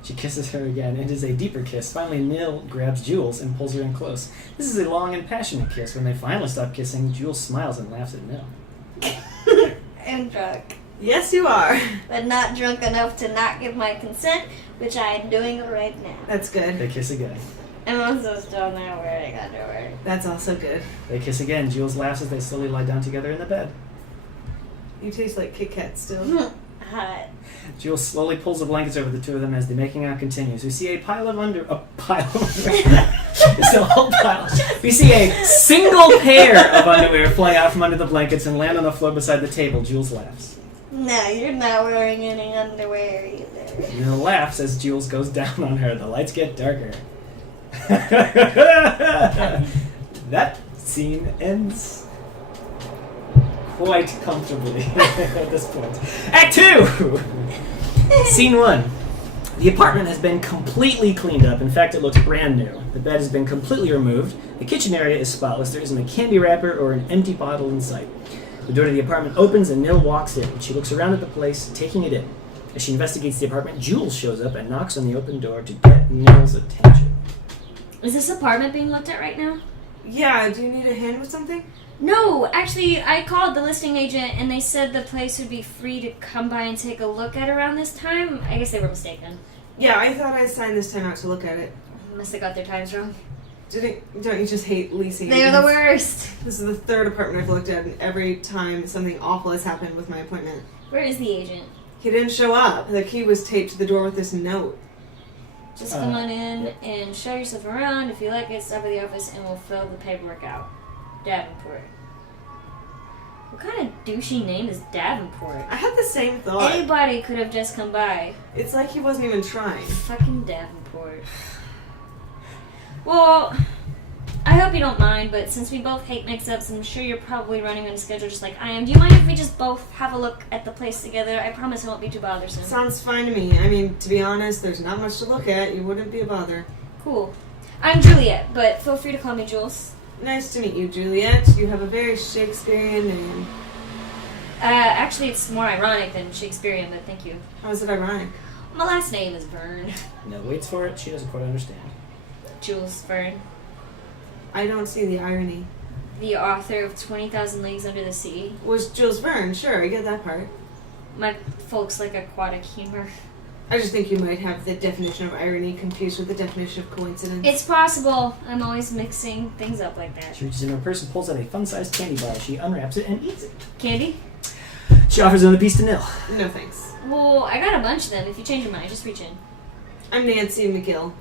She kisses her again. It is a deeper kiss. Finally, Nell grabs Jules and pulls her in close. This is a long and passionate kiss. When they finally stop kissing, Jules smiles and laughs at Nell. I'm drunk. Yes, you are. But not drunk enough to not give my consent, which I am doing right now. That's good. They kiss again. I'm also still not wearing underwear. That's also good. They kiss again. Jules laughs as they slowly lie down together in the bed. You taste like Kit Kat still. Hot. Jules slowly pulls the blankets over the two of them as the making out continues. We see a pile of it's a whole pile. We see a single pair of underwear fly out from under the blankets and land on the floor beside the table. Jules laughs. No, you're not wearing any underwear either. Nell laughs as Jules goes down on her. The lights get darker. That scene ends quite comfortably at this point. Act 2! Scene 1. The apartment has been completely cleaned up. In fact, it looks brand new. The bed has been completely removed. The kitchen area is spotless. There isn't a candy wrapper or an empty bottle in sight. The door to the apartment opens and Nil walks in. She looks around at the place, taking it in. As she investigates the apartment, Jules shows up and knocks on the open door to get Nil's attention. Is this apartment being looked at right now? Yeah, do you need a hand with something? No, actually, I called the listing agent and they said the place would be free to come by and take a look at around this time. I guess they were mistaken. Yeah, I thought I signed this time out to look at it. Must have got their times wrong. Don't you just hate leasing They are agents? the worst. This is the third apartment I've looked at, and every time something awful has happened with my appointment. Where is the agent? He didn't show up. The key was taped to the door with this note. Just come on in and show yourself around. If you like it, stop by the office and we'll fill the paperwork out. Davenport. What kind of douchey name is Davenport? I had the same thought. Anybody could have just come by. It's like he wasn't even trying. Fucking Davenport. Well, I hope you don't mind, but since we both hate mix-ups, I'm sure you're probably running on a schedule just like I am. Do you mind if we just both have a look at the place together? I promise it won't be too bothersome. Sounds fine to me. I mean, to be honest, there's not much to look at. You wouldn't be a bother. Cool. I'm Juliet, but feel free to call me Jules. Nice to meet you, Juliet. You have a very Shakespearean name. Actually, it's more ironic than Shakespearean, but thank you. How is it ironic? My last name is Verne. Nil waits for it. She doesn't quite understand. Jules Verne. I don't see the irony. The author of 20,000 Leagues Under the Sea. Was Jules Verne? Sure, I get that part. My folks like aquatic humor. I just think you might have the definition of irony confused with the definition of coincidence. It's possible. I'm always mixing things up like that. She reaches into her purse and pulls out a fun-sized candy bar. She unwraps it and eats it. Candy? She offers another piece to Nil. No thanks. Well, I got a bunch of them. If you change your mind, just reach in. I'm Nancy McGill.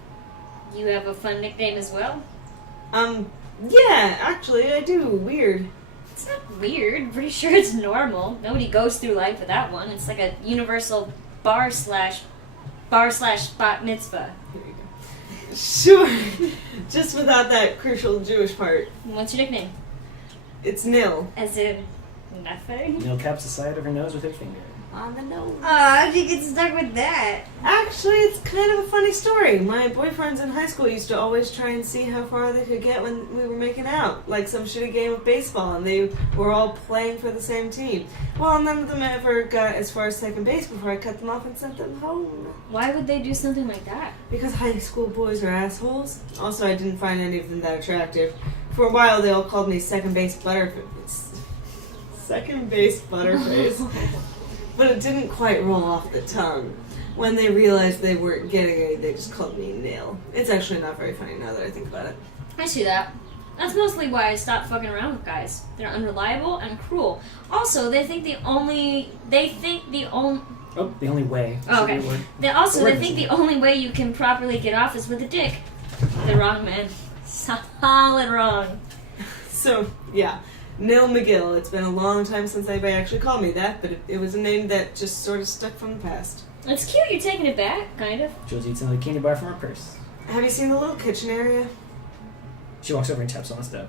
You have a fun nickname as well? Yeah, actually, I do. Weird. It's not weird. I'm pretty sure it's normal. Nobody goes through life with that one. It's like a universal bar slash bat mitzvah. Here you go. Sure. Just without that crucial Jewish part. What's your nickname? It's Nil. As in nothing? Nil caps the side of her nose with her finger. On the nose. How'd you get stuck with that? Actually, it's kind of a funny story. My boyfriends in high school used to always try and see how far they could get when we were making out. Like some shitty game of baseball, and they were all playing for the same team. Well, none of them ever got as far as second base before I cut them off and sent them home. Why would they do something like that? Because high school boys are assholes. Also, I didn't find any of them that attractive. For a while, they all called me second base butterface. Second base butterface. But it didn't quite roll off the tongue. When they realized they weren't getting any, they just called me Nil. It's actually not very funny now that I think about it. I see that. That's mostly why I stopped fucking around with guys. They're unreliable and cruel. Also, they think the only Oh, the only way. Oh, okay. They think the only way you can properly get off is with a dick. They're wrong, man. Solid wrong. So, yeah. Nil McGill. It's been a long time since anybody actually called me that, but it was a name that just sort of stuck from the past. It's cute you're taking it back, kind of. Jules eats another candy bar from her purse. Have you seen the little kitchen area? She walks over and taps on the stove.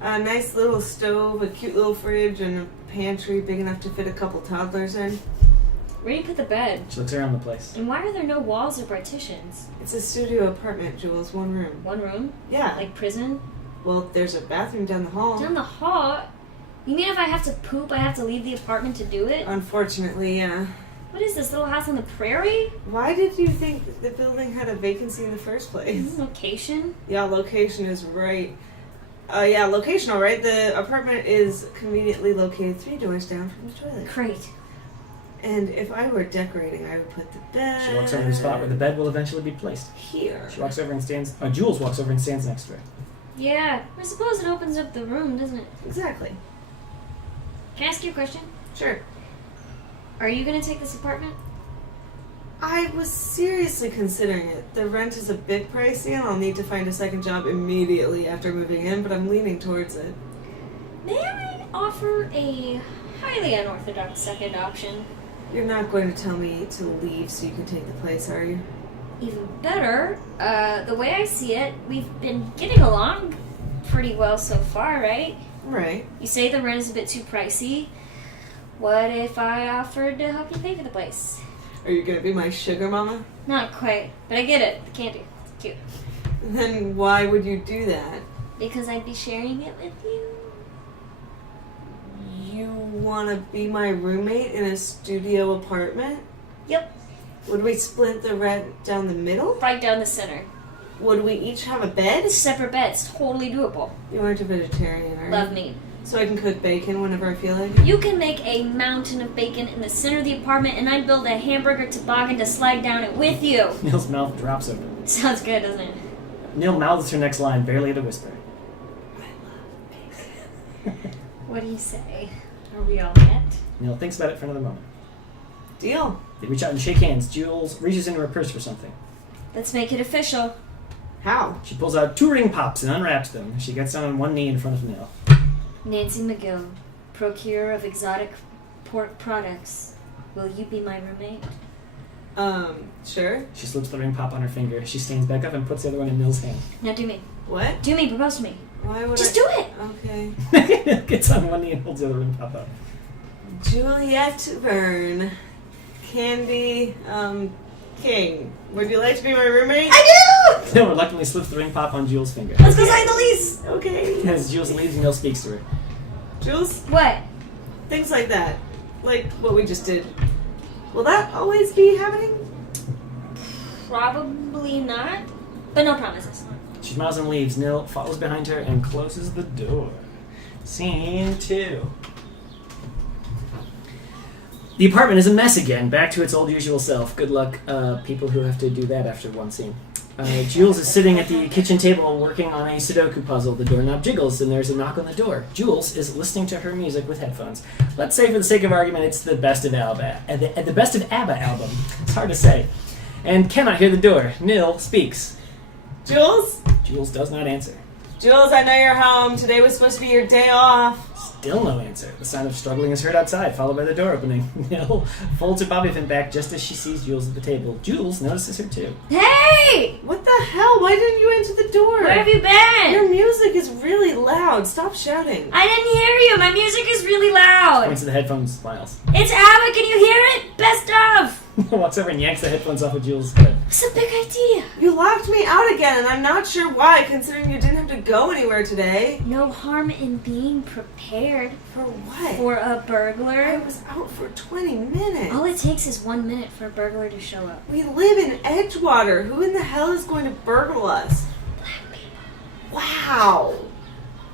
A nice little stove, a cute little fridge, and a pantry big enough to fit a couple toddlers in. Where do you put the bed? She looks around the place. And why are there no walls or partitions? It's a studio apartment, Jules. One room. One room? Yeah. Like prison? Well, there's a bathroom down the hall. Down the hall? You mean if I have to poop, I have to leave the apartment to do it? Unfortunately, yeah. What is this, little house on the prairie? Why did you think the building had a vacancy in the first place? Location? Yeah, location is right. Yeah, location, all right. The apartment is conveniently located 3 doors down from the toilet. Great. And if I were decorating, I would put the bed... She walks over to the spot where the bed will eventually be placed. Here. She walks over and stands... Jules walks over and stands next to her. Yeah, I suppose it opens up the room, doesn't it? Exactly. Can I ask you a question? Sure. Are you going to take this apartment? I was seriously considering it. The rent is a bit pricey, and I'll need to find a second job immediately after moving in, but I'm leaning towards it. May I offer a highly unorthodox second option? You're not going to tell me to leave so you can take the place, are you? Even better, the way I see it, we've been getting along pretty well so far, right? Right. You say the rent is a bit too pricey. What if I offered to help you pay for the place? Are you gonna be my sugar mama? Not quite, but I get it. The candy. It's cute. Then why would you do that? Because I'd be sharing it with you. You wanna be my roommate in a studio apartment? Yep. Would we split the rent down the middle? Right down the center. Would we each have a bed? Separate beds. Totally doable. You aren't a vegetarian, are you? Love meat. So I can cook bacon whenever I feel like it? You can make a mountain of bacon in the center of the apartment, and I'd build a hamburger toboggan to slide down it with you. Nil's mouth drops open. Sounds good, doesn't it? Nil mouths her next line, barely at a whisper. What do you say? Are we all met? Nil thinks about it for another moment. Deal. They reach out and shake hands. Jules reaches into her purse for something. Let's make it official. How? She pulls out 2 ring pops and unwraps them. She gets down on one knee in front of Nil. Nancy McGill, procurer of exotic pork products. Will you be my roommate? Sure. She slips the ring pop on her finger. She stands back up and puts the other one in Nil's hand. Now do me. What? Do me. Propose to me. Why would Just I? do it. Okay. Nil gets on one knee and holds the other ring pop up. Juliet Byrne. Candy, King. Would you like to be my roommate? I do! Nil reluctantly slips the ring pop on Jules' finger. Let's go sign the lease! Okay. As Jules leaves, Nil speaks to her. Jules, What? things like that. Like what we just did. Will that always be happening? Probably not. But no promises. She smiles and leaves. Nil follows behind her and closes the door. Scene 2. The apartment is a mess again, back to its old usual self. Good luck, people who have to do that after one scene. Jules is sitting at the kitchen table working on a Sudoku puzzle. The doorknob jiggles and there's a knock on the door. Jules is listening to her music with headphones. Let's say, for the sake of argument, it's the best of ABBA. The best of ABBA album. It's hard to say. And cannot hear the door. Nil speaks. Jules? Jules does not answer. Jules, I know you're home. Today was supposed to be your day off. Still no answer. The sound of struggling is heard outside, followed by the door opening. Nil folds her bobby pin back just as she sees Jules at the table. Jules notices her too. Hey! What the hell? Why didn't you answer the door? Where have you been? Your music is really loud. Stop shouting. I didn't hear you. My music is really loud. Points to the headphones, smiles. It's ABBA. Can you hear it? Best of. Walks over and yanks the headphones off of Jules' head. It's a big idea. You locked me out again, and I'm not sure why, considering you didn't have to go anywhere today. No harm in being prepared. For what? For a I burglar. was out for 20 minutes. All it takes is 1 minute for a burglar to show up. We live in Edgewater. Who in the hell is going to burgle us? Black people. Wow.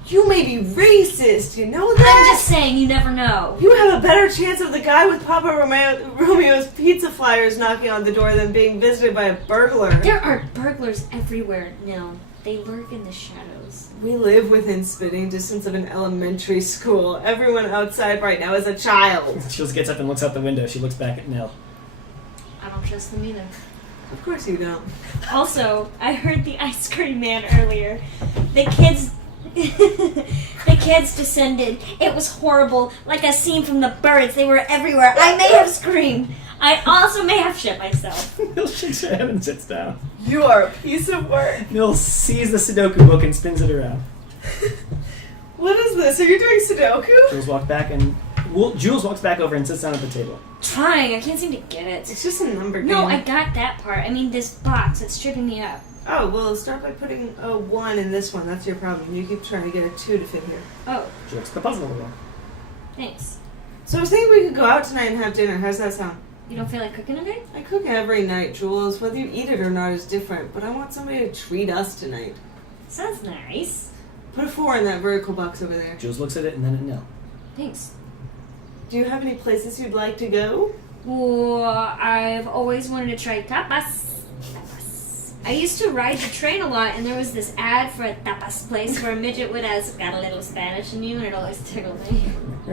You may be racist, you know that? I'm just saying, you never know. You have a better chance of the guy with Papa Romeo's pizza flyers knocking on the door than being visited by a burglar. There are burglars everywhere, Nil. They lurk in the shadows. We live within spitting distance of an elementary school. Everyone outside right now is a child. Jules gets up and looks out the window. She looks back at Nil. I don't trust them either. Of course you don't. Also, I heard the ice cream man earlier. The kids descended. It was horrible, like a scene from The Birds. They were everywhere. I may have screamed. I also may have shit myself. Nil shakes her head and sits down. You are a piece of work. Nil sees the Sudoku book and spins it around. What is this? Are you doing Sudoku? Jules walks back over and sits down at the table. Trying. I can't seem to get it. It's just a number game. No, I got that part. I mean, this box. It's tripping me up. Oh, well, start by putting a 1 in this one. That's your problem. You keep trying to get a 2 to fit here. Oh, She looks at the puzzle a little. thanks. So I was thinking we could go out tonight and have dinner. How's that sound? You don't feel like cooking today? I cook every night, Jules. Whether you eat it or not is different, but I want somebody to treat us tonight. Sounds nice. Put a 4 in that vertical box over there. Jules looks at it and then at Nil. Thanks. Do you have any places you'd like to go? Well, I've always wanted to try tapas. I used to ride the train a lot, and there was this ad for a tapas place where a midget would ask, got a little Spanish in you, and it always tickled me.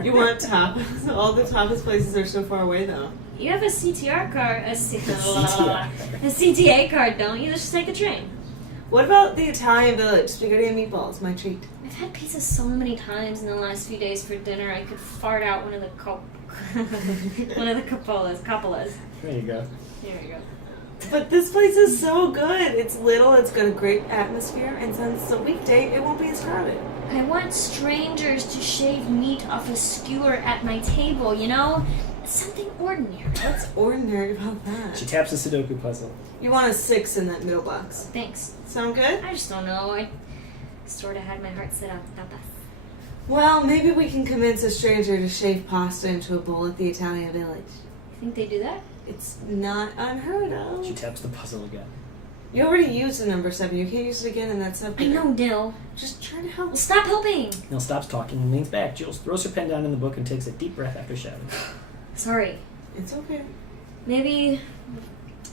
You want tapas? All the tapas places are so far away, though. You have a CTR card, a CTR. CTA card, don't you? Let's just take the train. What about the Italian Village? Spaghetti and meatballs, my treat. I've had pizza so many times in the last few days for dinner, I could fart out one of the coppolas. There you go. Here we go. But this place is so good. It's little, it's got a great atmosphere, and since it's a weekday, it won't be as crowded. I want strangers to shave meat off a skewer at my table, you know? Something ordinary. What's ordinary about that? She taps the Sudoku puzzle. You want a 6 in that middle box. Thanks. Sound good? I just don't know. I sort of had my heart set on tapas. Well, maybe we can convince a stranger to shave pasta into a bowl at the Italian village. You think they do that? It's not unheard of. She taps the puzzle again. You already used the number 7. You can't use it again in that subject. I know, Nil. Just trying to help. Well, stop helping. Nil stops talking and leans back. Jules throws her pen down in the book and takes a deep breath after shouting. Sorry. It's okay. Maybe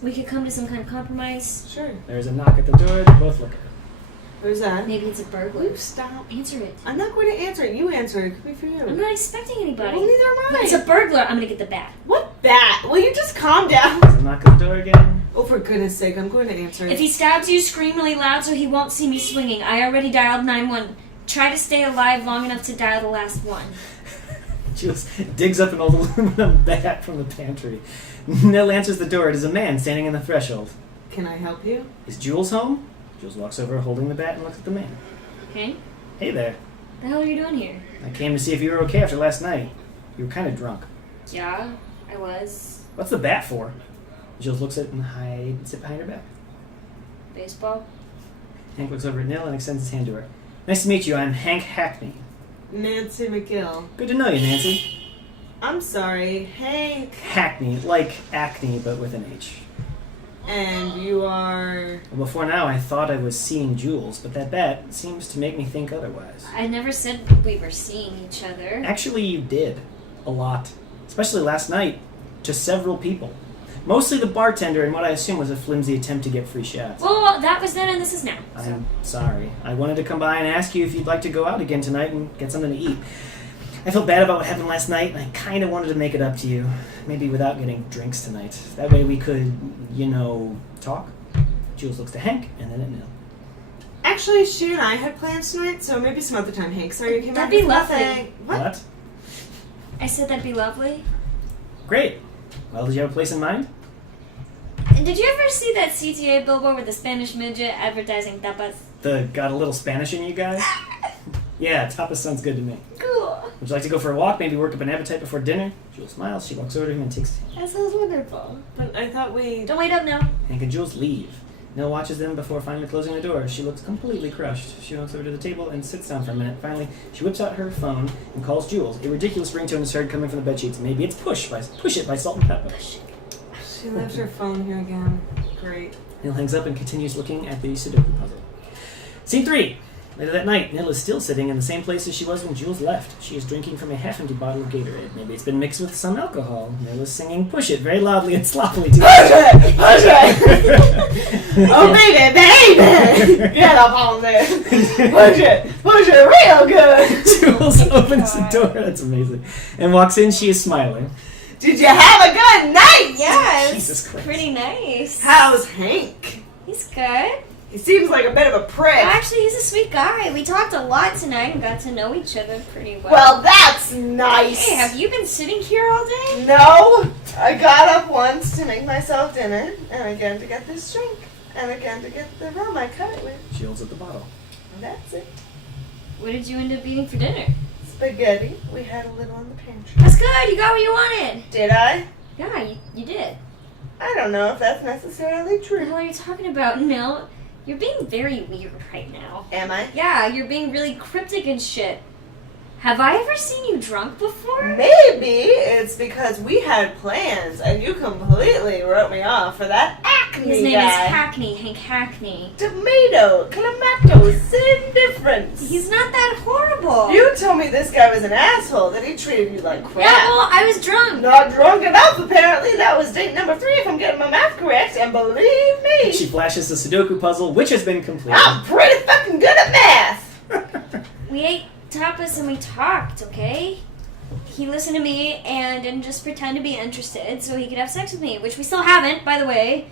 we could come to some kind of compromise. Sure. There's a knock at the door. They both look at her. Who's that? Maybe it's a burglar. Will you stop? Answer it. I'm not going to answer it. You answer it. It could be for you. I'm not expecting anybody. Well, neither am But I. it's a burglar. I'm gonna get the bat. What bat? Will you just calm down? There's a knock at the door again. Oh, for goodness sake, I'm going to answer it. If he stabs you, scream really loud so he won't see me swinging. I already dialed 911. Try to stay alive long enough to dial the last one. Jules digs up an old aluminum bat from the pantry. Nil answers the door. It is a man standing in the threshold. Can I help you? Is Jules home? Jules walks over holding the bat and looks at the man. Okay? Hey there. What the hell are you doing here? I came to see if you were okay after last night. You were kind of drunk. Yeah, I was. What's the bat for? Jules looks at it and hides it behind her back. Baseball? Hank looks over at Nil and extends his hand to her. Nice to meet you. I'm Hank Hackney. Nancy McGill. Good to know you, Nancy. I'm sorry, Hank. Hackney, like acne, but with an H. And you are... Well, before now, I thought I was seeing Jules, but that bat seems to make me think otherwise. I never said we were seeing each other. Actually, you did. A lot. Especially last night. To several people. Mostly the bartender and what I assume was a flimsy attempt to get free shots. Well, that was then and this is now. So. I'm sorry. I wanted to come by and ask you if you'd like to go out again tonight and get something to eat. I felt bad about what happened last night, and I kind of wanted to make it up to you. Maybe without getting drinks tonight. That way we could, talk. Jules looks to Hank, and then at Nil. Actually, she and I had plans tonight, so maybe some other time, Hank. Sorry you came That'd out be with lovely. nothing. What? I said that'd be lovely. Great. Well, did you have a place in mind? And did you ever see that CTA billboard with the Spanish midget advertising tapas? The got a little Spanish in you guys? Yeah, tapas sounds good to me. Cool. Would you like to go for a walk? Maybe work up an appetite before dinner? Jules smiles. She walks over to him and takes his hand. That sounds wonderful. But I thought we... Don't wait up now. Hank and Jules leave. Nil watches them before finally closing the door. She looks completely crushed. She walks over to the table and sits down for a minute. Finally, she whips out her phone and calls Jules. A ridiculous ringtone is heard coming from the bedsheets. Maybe it's Push It by Salt and Pepper. She left her phone here again. Great. Nil hangs up and continues looking at the Sudoku puzzle. Scene 3. Later that night, Nil is still sitting in the same place as she was when Jules left. She is drinking from a half-empty bottle of Gatorade. Maybe it's been mixed with some alcohol. Nil is singing Push It very loudly and sloppily to Push it! Oh, baby! Get up on there! Push it real good! Jules opens the door. That's amazing. And walks in. She is smiling. Did you have a good night? Yeah, Jesus it's Christ. pretty nice. How's Hank? He's good. He seems like a bit of a prick. Actually, he's a sweet guy. We talked a lot tonight and got to know each other pretty well. Well, that's nice. Hey, have you been sitting here all day? No, I got up once to make myself dinner, and again to get this drink, and again to get the rum I cut it with. She holds up the bottle. And that's it. What did you end up eating for dinner? Spaghetti. We had a little in the pantry. That's good. You got what you wanted. Did I? Yeah, you did. I don't know if that's necessarily What the true. hell are you talking about, Nil? You're being very weird right now. Am I? Yeah, you're being really cryptic and shit. Have I ever seen you drunk before? Maybe it's because we had plans, and you completely wrote me off for that acne His name guy. is Hackney, Hank Hackney. Tomato, clamato, same difference. He's not that horrible. You told me this guy was an asshole, that he treated you like crap. Yeah, well, I was drunk. Not drunk enough, apparently. That was date number 3, if I'm getting my math correct. And believe me, She flashes the Sudoku puzzle, which has been completed. I'm pretty fucking good at math. We ate tapas and we talked, okay? He listened to me and didn't just pretend to be interested so he could have sex with me, which we still haven't, by the way.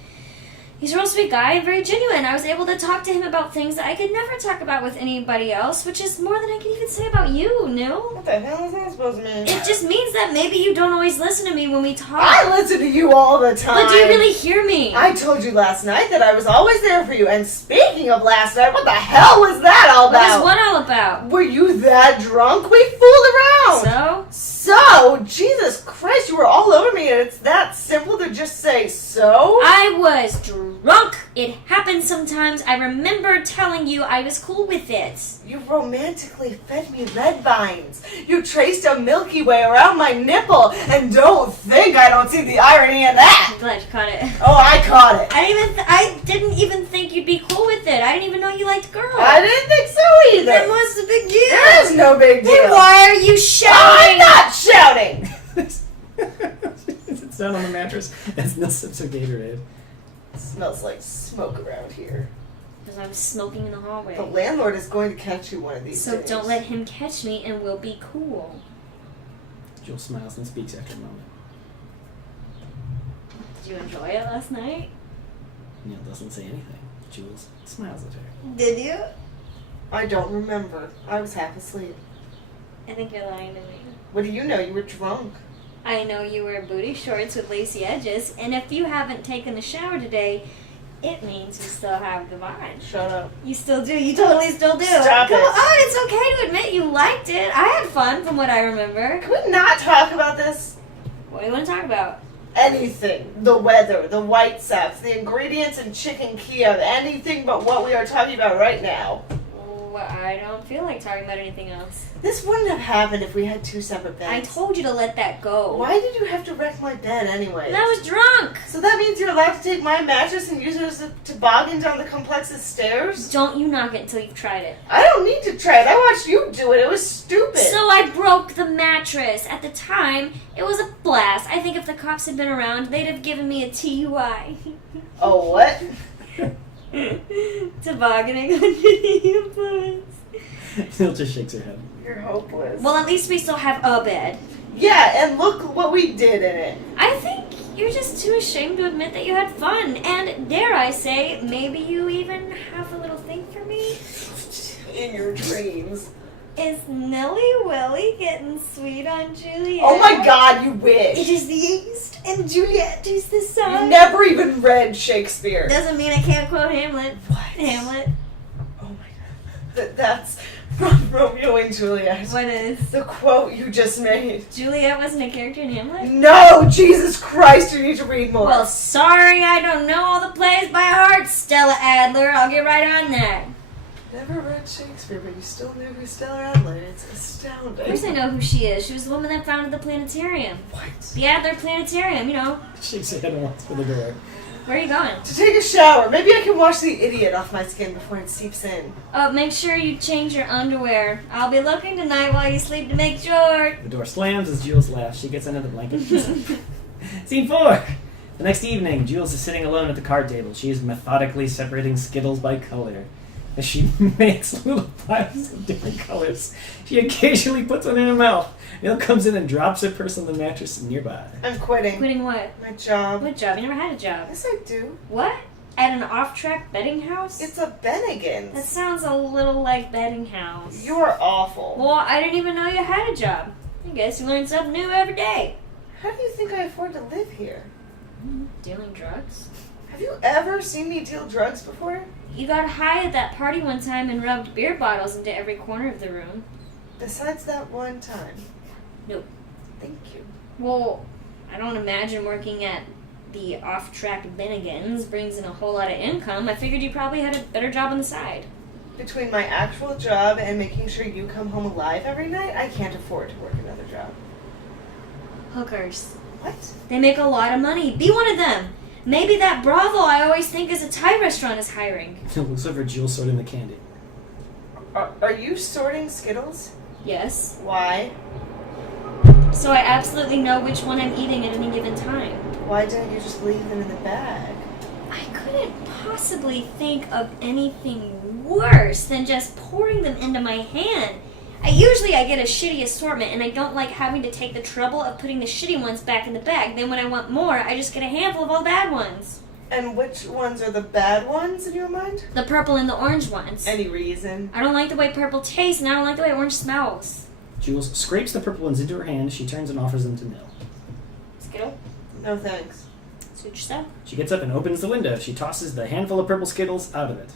He's a real sweet guy and very genuine. I was able to talk to him about things that I could never talk about with anybody else, which is more than I can even say about you, Nil. What the hell is that supposed to mean? It just means that maybe you don't always listen to me when we talk. I listen to you all the time. But do you really hear me? I told you last night that I was always there for you. And speaking of last night, what the hell was that all What about? is what all about? Were you that drunk? We fooled around. So, Jesus Christ, you were all over me, and it's that simple to just say so? I was drunk. It happens sometimes. I remember telling you I was cool with it. You romantically fed me red vines. You traced a Milky Way around my nipple, and don't think I don't see the irony in that. I'm glad you caught it. Oh, I caught it. I didn't even think you'd be cool with it. I didn't even know you liked girls. I didn't think so either. Then what's the big deal? There is no big deal. Then why are you shouting? I'm not shouting. It's down on the mattress as Nil sips her Gatorade. It smells like smoke around here. Because I was smoking in the hallway. The landlord is going to catch you one of these So days. don't let him catch me and we'll be cool. Jules smiles and speaks after a moment. Did you enjoy it last night? Nil doesn't say anything. Jules smiles at her. Did you? I don't remember. I was half asleep. I think you're lying to me. What do you know? You were drunk. I know you wear booty shorts with lacy edges, and if you haven't taken a shower today, it means you still have the vine. Shut up. You still do. You totally still do. Stop Come it. on, it's okay to admit you liked it. I had fun from what I remember. Can we not talk about this? What do you want to talk about? Anything. The weather, the White Sox, the ingredients in chicken Kiev, anything but what we are talking about right now. Well, I don't feel like talking about anything else. This wouldn't have happened if we had two separate I beds. told you to let that go. Why did you have to wreck my bed anyway? And I was drunk. So that means you're allowed to take my mattress and use it as a toboggan down the complex's stairs? Don't you knock it until you've tried it. I don't need to try it. I watched you do it. It was stupid. So I broke the mattress. At the time, it was a blast. I think if the cops had been around, they'd have given me a TUI. Oh, what? Tobogganing under the influence. Nil just shakes her head. You're hopeless. Well, at least we still have a bed. Yeah, and look what we did in it. I think you're just too ashamed to admit that you had fun. And dare I say, maybe you even have a little thing for me? In your dreams. Is Nelly Willy getting sweet on Juliet? Oh my God, you It wish. is the east, and Juliet is the sun. You've never even read Shakespeare. Doesn't mean I can't quote Hamlet. What? Hamlet. Oh my God. That's from Romeo and Juliet. What is? The quote you just made. Juliet wasn't a character in Hamlet? No, Jesus Christ, you need to read more. Well, sorry, I don't know all the plays by heart, Stella Adler. I'll get right on that. Never read Shakespeare, but you still knew who Stella Adler is. It's astounding. Of course I know who she is. She was the woman that founded the planetarium. What? The Adler Planetarium, you know. Shakes her head and walks for the door. Where are you going? To take a shower. Maybe I can wash the idiot off my skin before it seeps in. Oh, make sure you change your underwear. I'll be looking tonight while you sleep to make sure. The door slams as Jules laughs. She gets under the blanket. Scene 4. The next evening, Jules is sitting alone at the card table. She is methodically separating Skittles by color. As she makes little piles of different colors, she occasionally puts one in her mouth. Nil comes in and drops her purse on the mattress nearby. I'm quitting. Quitting what? My job. What job? You never had a job. Yes, I do. What? At an off-track betting house? It's a Bennigan's. That sounds a little like betting house. You're awful. Well, I didn't even know you had a job. I guess you learn something new every day. How do you think I afford to live here? Dealing drugs? Have you ever seen me deal drugs before? You got high at that party one time and rubbed beer bottles into every corner of the room. Besides that one time. Nope. Thank you. Well, I don't imagine working at the off-track Bennigan's brings in a whole lot of income. I figured you probably had a better job on the side. Between my actual job and making sure you come home alive every night, I can't afford to work another job. Hookers. What? They make a lot of money. Be one of them. Maybe that brothel I always think is a Thai restaurant is hiring. Nil looks over at Jules sorting the candy. Are you sorting Skittles? Yes. Why? So I absolutely know which one I'm eating at any given time. Why didn't you just leave them in the bag? I couldn't possibly think of anything worse than just pouring them into my hand. I get a shitty assortment, and I don't like having to take the trouble of putting the shitty ones back in the bag. Then when I want more, I just get a handful of all the bad ones. And which ones are the bad ones in your mind? The purple and the orange ones. Any reason? I don't like the way purple tastes, and I don't like the way orange smells. Jules scrapes the purple ones into her hand. She turns and offers them to Nil. Skittle? No thanks. Suit yourself. She gets up and opens the window. She tosses the handful of purple Skittles out of it.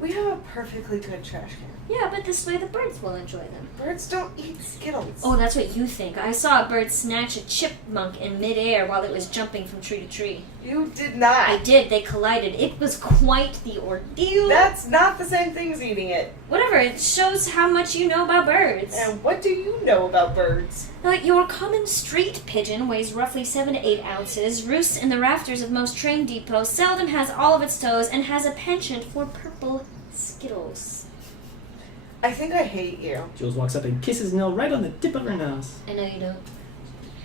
We have a perfectly good trash can. Yeah, but this way the birds will enjoy them. Birds don't eat Skittles. Oh, that's what you think. I saw a bird snatch a chipmunk in midair while it was jumping from tree to tree. You did not. I did. They collided. It was quite the ordeal. That's not the same thing as eating it. Whatever. It shows how much you know about birds. And what do you know about birds? Your common street pigeon weighs roughly 7 to 8 ounces, roosts in the rafters of most train depots, seldom has all of its toes, and has a penchant for purple Skittles. I think I hate you. Jules walks up and kisses Nil right on the tip of her nose. I know you don't.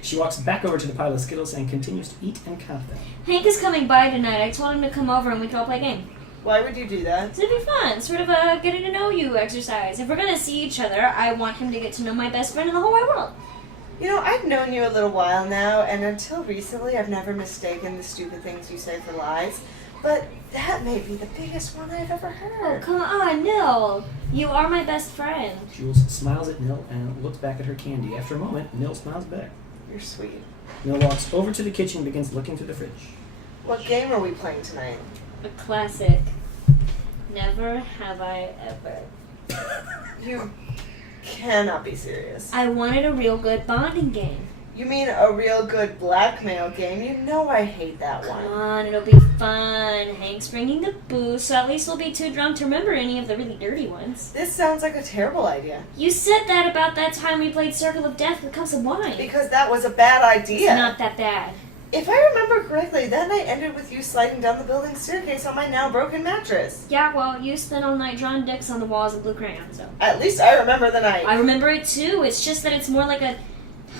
She walks back over to the pile of Skittles and continues to eat and count them. Hank is coming by tonight. I told him to come over and we can all play a game. Why would you do that? It'd be fun. Sort of a getting to know you exercise. If we're going to see each other, I want him to get to know my best friend in the whole wide world. You know, I've known you a little while now, and until recently I've never mistaken the stupid things you say for lies. But that may be the biggest one I've ever Oh, heard. come on, Nil. You are my best friend. Jules smiles at Nil and looks back at her candy. After a moment, Nil smiles back. You're sweet. Nil walks over to the kitchen and begins looking through the fridge. What game are we playing tonight? A classic. Never have I ever. You cannot be serious. I wanted a real good bonding game. You mean a real good blackmail game? You know I hate that Come one. on, it'll be fun. Hank's bringing the booze, so at least we'll be too drunk to remember any of the really dirty ones. This sounds like a terrible idea. You said that about that time we played Circle of Death with cups of wine. Because that was a bad idea. It's not that bad. If I remember correctly, that night ended with you sliding down the building staircase on my now broken mattress. Yeah, well, you spent all night drawing dicks on the walls of blue crayon, so. At least I remember the night. I remember it too. It's just that it's more like a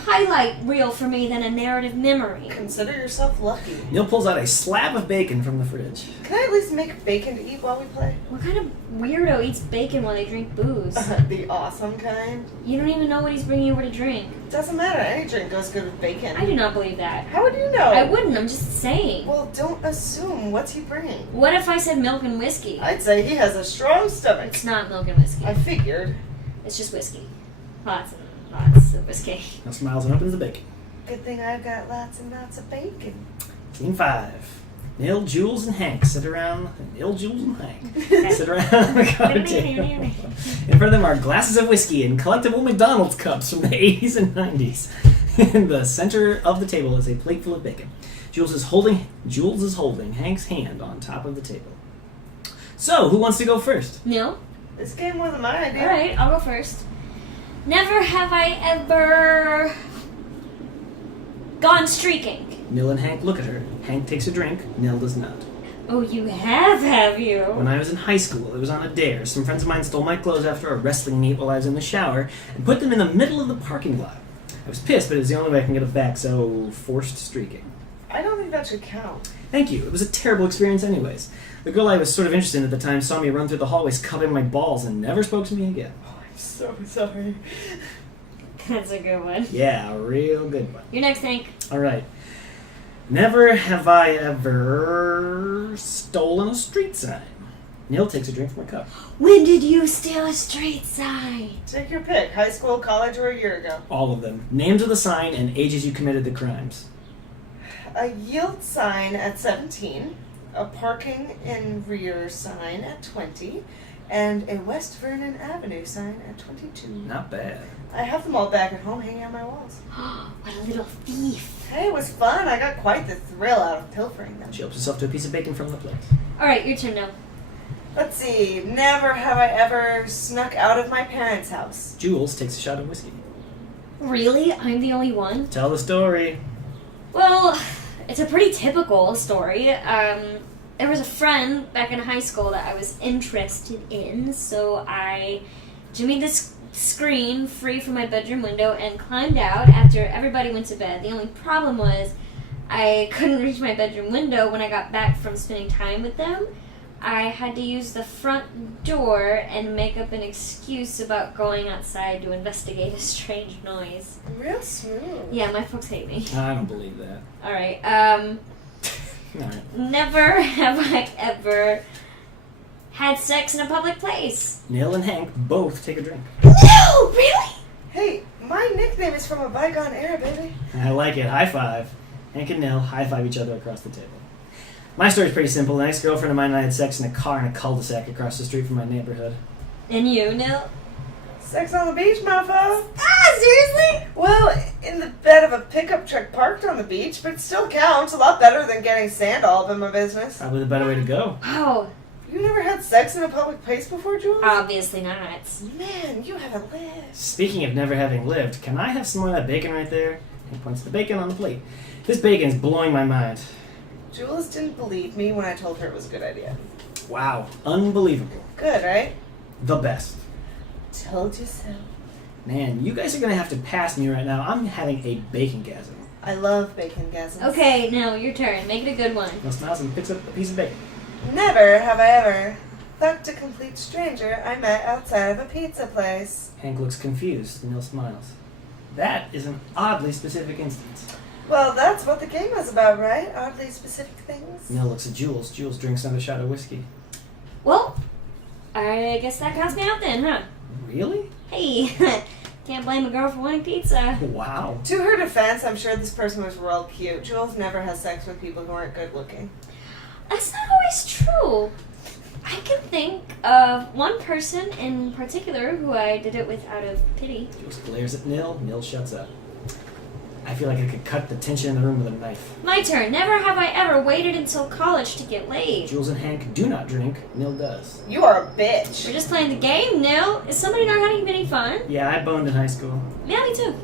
highlight reel for me than a narrative memory. Consider yourself lucky. Nil pulls out a slab of bacon from the fridge. Can I at least make bacon to eat while we play? What kind of weirdo eats bacon while they drink booze? The awesome kind. You don't even know what he's bringing over to drink. Doesn't matter. Any drink goes good with bacon. I do not believe that. How would you know? I wouldn't. I'm just saying. Well, don't assume. What's he bringing? What if I said milk and whiskey? I'd say he has a strong stomach. It's not milk and whiskey. I figured. It's just whiskey. Lots and lots of whiskey. Nil smiles and opens the bacon. Good thing I've got lots and lots of bacon. Scene 5. Nil, Jules, and Hank sit around. Nil, Jules, and Hank sit around the card table. In front of them are glasses of whiskey and collectible McDonald's cups from the 80s and 90s. In the center of the table is a plate full of bacon. Jules is holding Hank's hand on top of the table. So, who wants to go first? Nil? This game wasn't my idea. Alright, I'll go first. Never have I ever gone streaking. Nil and Hank look at her. Hank takes a drink. Nil does not. Oh, you have you? When I was in high school, it was on a dare. Some friends of mine stole my clothes after a wrestling meet while I was in the shower and put them in the middle of the parking lot. I was pissed, but it was the only way I can get it back, so forced streaking. I don't think that should count. Thank you. It was a terrible experience anyways. The girl I was sort of interested in at the time saw me run through the hallways cupping my balls and never spoke to me again. Oh, I'm so sorry. That's a good one. Yeah, a real good one. You're next, Hank. All right. Never have I ever stolen a street sign. Nil takes a drink from her cup. When did you steal a street sign? Take your pick. High school, college, or a year ago. All of them. Names of the sign and ages you committed the crimes. A yield sign at 17, a parking in rear sign at 20, and a West Vernon Avenue sign at 22. Not bad. I have them all back at home hanging on my walls. What a little thief. Hey, it was fun. I got quite the thrill out of pilfering them. She helps herself to a piece of bacon from the plate. Alright, your turn now. Let's see. Never have I ever snuck out of my parents' house. Jules takes a shot of whiskey. Really? I'm the only one? Tell the story. Well, it's a pretty typical story. There was a friend back in high school that I was interested in, so I jimmied this screen free from my bedroom window and climbed out after everybody went to bed. The only problem was I couldn't reach my bedroom window when I got back from spending time with them. I had to use the front door and make up an excuse about going outside to investigate a strange noise. Real smooth. Yeah, my folks hate me. I don't believe that. Alright, Alright. Never have I ever had sex in a public place. Nil and Hank both take a drink. No, really? Hey, my nickname is from a bygone era, baby. I like it. High five. Hank and Nil high five each other across the table. My story's pretty simple. An ex-girlfriend of mine and I had sex in a car in a cul-de-sac across the street from my neighborhood. And you, Nil? Sex on the beach, mofo. Ah, seriously? Well, in the bed of a pickup truck parked on the beach, but it still counts. A lot better than getting sand all up in my business. Probably the better way to go. Oh, You never had sex in a public place before, Jules? obviously not. Man, you haven't lived. Speaking of never having lived, can I have some more of that bacon right there? Hank points to the bacon on the plate. This bacon is blowing my mind. Jules didn't believe me when I told her it was a good idea. Wow. Unbelievable. Good, right? The best. Told you so. Man, you guys are gonna have to pass me right now. I'm having a bacon-gasm. I love bacon gasms. Okay, now your turn. Make it a good one. Nil smiles and picks up a piece of bacon. Never have I ever fucked a complete stranger I met outside of a pizza place. Hank looks confused. Nil smiles. That is an oddly specific instance. Well, that's what the game is about, right? Oddly specific things. Nil looks at Jules. Jules drinks another shot of whiskey. Well, I guess that counts me out then, huh? Really? Hey, can't blame a girl for wanting pizza. Wow. To her defense, I'm sure this person was real cute. Jules never has sex with people who aren't good looking. That's not always true. I can think of one person in particular who I did it with out of pity. Jules glares at Nil. Nil shuts up. I feel like I could cut the tension in the room with a knife. My turn. Never have I ever waited until college to get laid. Jules and Hank do not drink. Nil does. You are a bitch. We're just playing the game, Nil. Is somebody not having any fun? Yeah, I boned in high school. Yeah, me too.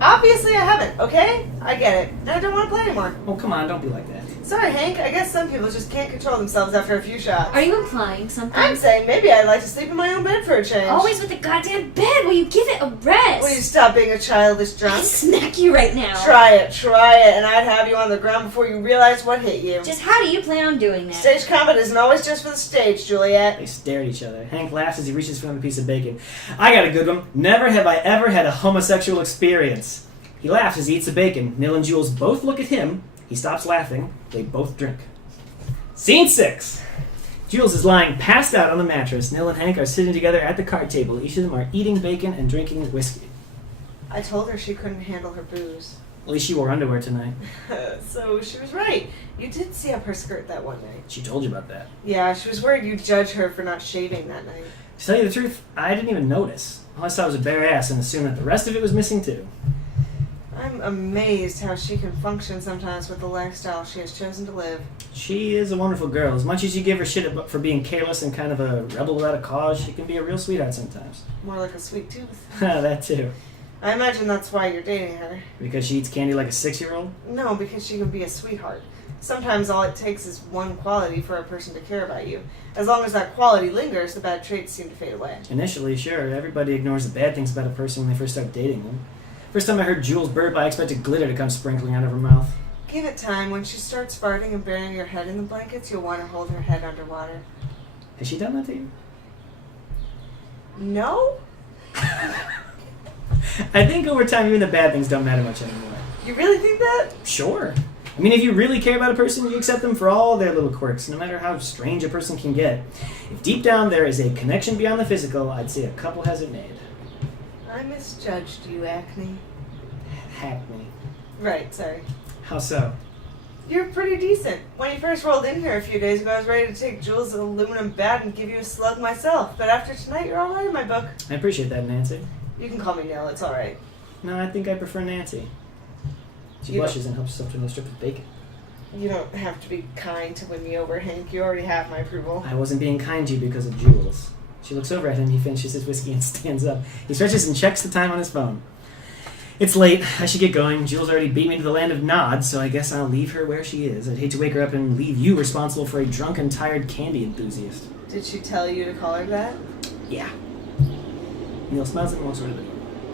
Obviously, I haven't, okay? I get it. And I don't want to play anymore. Oh, come on. Don't be like that. Sorry, Hank. I guess some people just can't control themselves after a few shots. Are you implying something? I'm saying maybe I'd like to sleep in my own bed for a change. Always with the goddamn bed. Will you give it a rest? Will you stop being a childish I drunk? can smack you right now. Try it, and I'd have you on the ground before you realize what hit you. Just how do you plan on doing that? Stage combat isn't always just for the stage, Juliet. They stare at each other. Hank laughs as he reaches for another piece of bacon. I got a good one. Never have I ever had a homosexual experience. He laughs as he eats the bacon. Nil and Jules both look at him. He stops laughing. They both drink. Scene 6. Jules is lying passed out on the mattress. Nil and Hank are sitting together at the card table. Each of them are eating bacon and drinking whiskey. I told her she couldn't handle her booze. At least she wore underwear tonight. So she was right. You did see up her skirt that one night. She told you about that. Yeah, she was worried you'd judge her for not shaving that night. To tell you the truth, I didn't even notice. All I saw was a bare ass and assumed that the rest of it was missing too. I'm amazed how she can function sometimes with the lifestyle she has chosen to live. She is a wonderful girl. As much as you give her shit for being careless and kind of a rebel without a cause, she can be a real sweetheart sometimes. More like a sweet tooth. That too. I imagine that's why you're dating her. Because she eats candy like a 6-year-old? No, because she can be a sweetheart. Sometimes all it takes is one quality for a person to care about you. As long as that quality lingers, the bad traits seem to fade away. Initially, sure. Everybody ignores the bad things about a person when they first start dating them. First time I heard Jules burp, I expected glitter to come sprinkling out of her mouth. Give it time. When she starts farting and burying her head in the blankets, you'll want to hold her head underwater. Has she done that to you? No? I think over time, even the bad things don't matter much anymore. You really think that? Sure. I mean, if you really care about a person, you accept them for all their little quirks, no matter how strange a person can get. If deep down there is a connection beyond the physical, I'd say a couple has it made. I misjudged you, Acne. Hackney. Right, sorry. How so? You're pretty decent. When you first rolled in here a few days ago, I was ready to take Jules' aluminum bat and give you a slug myself. But after tonight, you're alright in my book. I appreciate that, Nancy. You can call me Nil, it's alright. No, I think I prefer Nancy. She You blushes and helps herself to another strip of bacon. You don't have to be kind to win me over, Hank. You already have my approval. I wasn't being kind to you because of Jules. She looks over at him, he finishes his whiskey and stands up. He stretches and checks the time on his phone. It's late. I should get going. Jules already beat me to the land of nods, so I guess I'll leave her where she is. I'd hate to wake her up and leave you responsible for a drunken, tired candy enthusiast. Did she tell you to call her that? Yeah. Neil smiles and walks over to the door.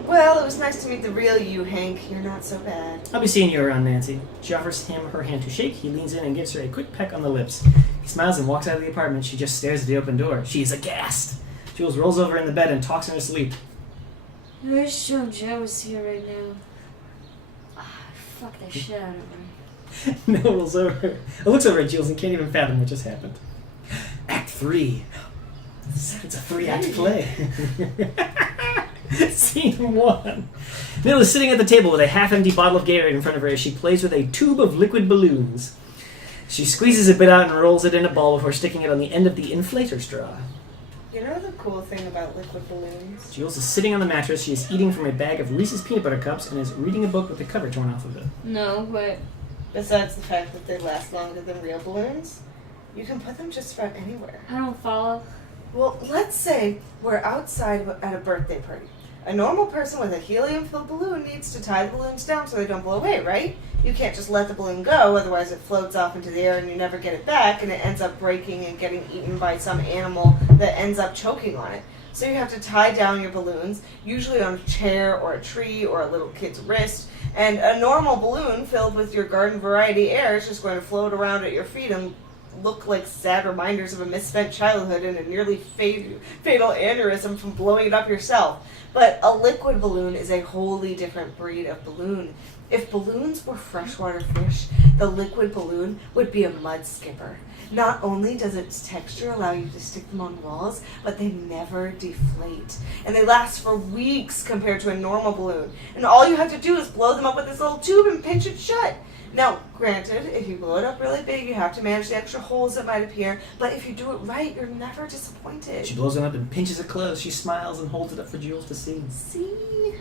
Well, it was nice to meet the real you, Hank. You're not so bad. I'll be seeing you around, Nancy. She offers him her hand to shake. He leans in and gives her a quick peck on the lips. He smiles and walks out of the apartment. She just stares at the open door. She's aghast. Jules rolls over in the bed and talks in her sleep. I wish Joe was here right now. Ah, fuck the shit out of her. Nil rolls over. Looks over at Jules and can't even fathom what just happened. Act 3. It's a 3-act play. Scene 1. Nil is sitting at the table with a half-empty bottle of Gatorade in front of her as she plays with a tube of liquid balloons. She squeezes a bit out and rolls it in a ball before sticking it on the end of the inflator straw. You know the cool thing about liquid balloons? Jules is sitting on the mattress. She is eating from a bag of Reese's peanut butter cups and is reading a book with the cover torn off of it. No, but... Besides the fact that they last longer than real balloons, you can put them just about anywhere. I don't follow. Well, let's say we're outside at a birthday party. A normal person with a helium-filled balloon needs to tie the balloons down so they don't blow away, right? You can't just let the balloon go, otherwise it floats off into the air and you never get it back, and it ends up breaking and getting eaten by some animal that ends up choking on it. So you have to tie down your balloons, usually on a chair or a tree or a little kid's wrist, and a normal balloon filled with your garden variety air is just going to float around at your feet and look like sad reminders of a misspent childhood and a nearly fatal aneurysm from blowing it up yourself. But a liquid balloon is a wholly different breed of balloon. If balloons were freshwater fish, the liquid balloon would be a mud skipper. Not only does its texture allow you to stick them on walls, but they never deflate. And they last for weeks compared to a normal balloon. And all you have to do is blow them up with this little tube and pinch it shut. Now, granted, if you blow it up really big, you have to manage the extra holes that might appear, but if you do it right, you're never disappointed. She blows it up and pinches it close. She smiles and holds it up for Jules to see. See?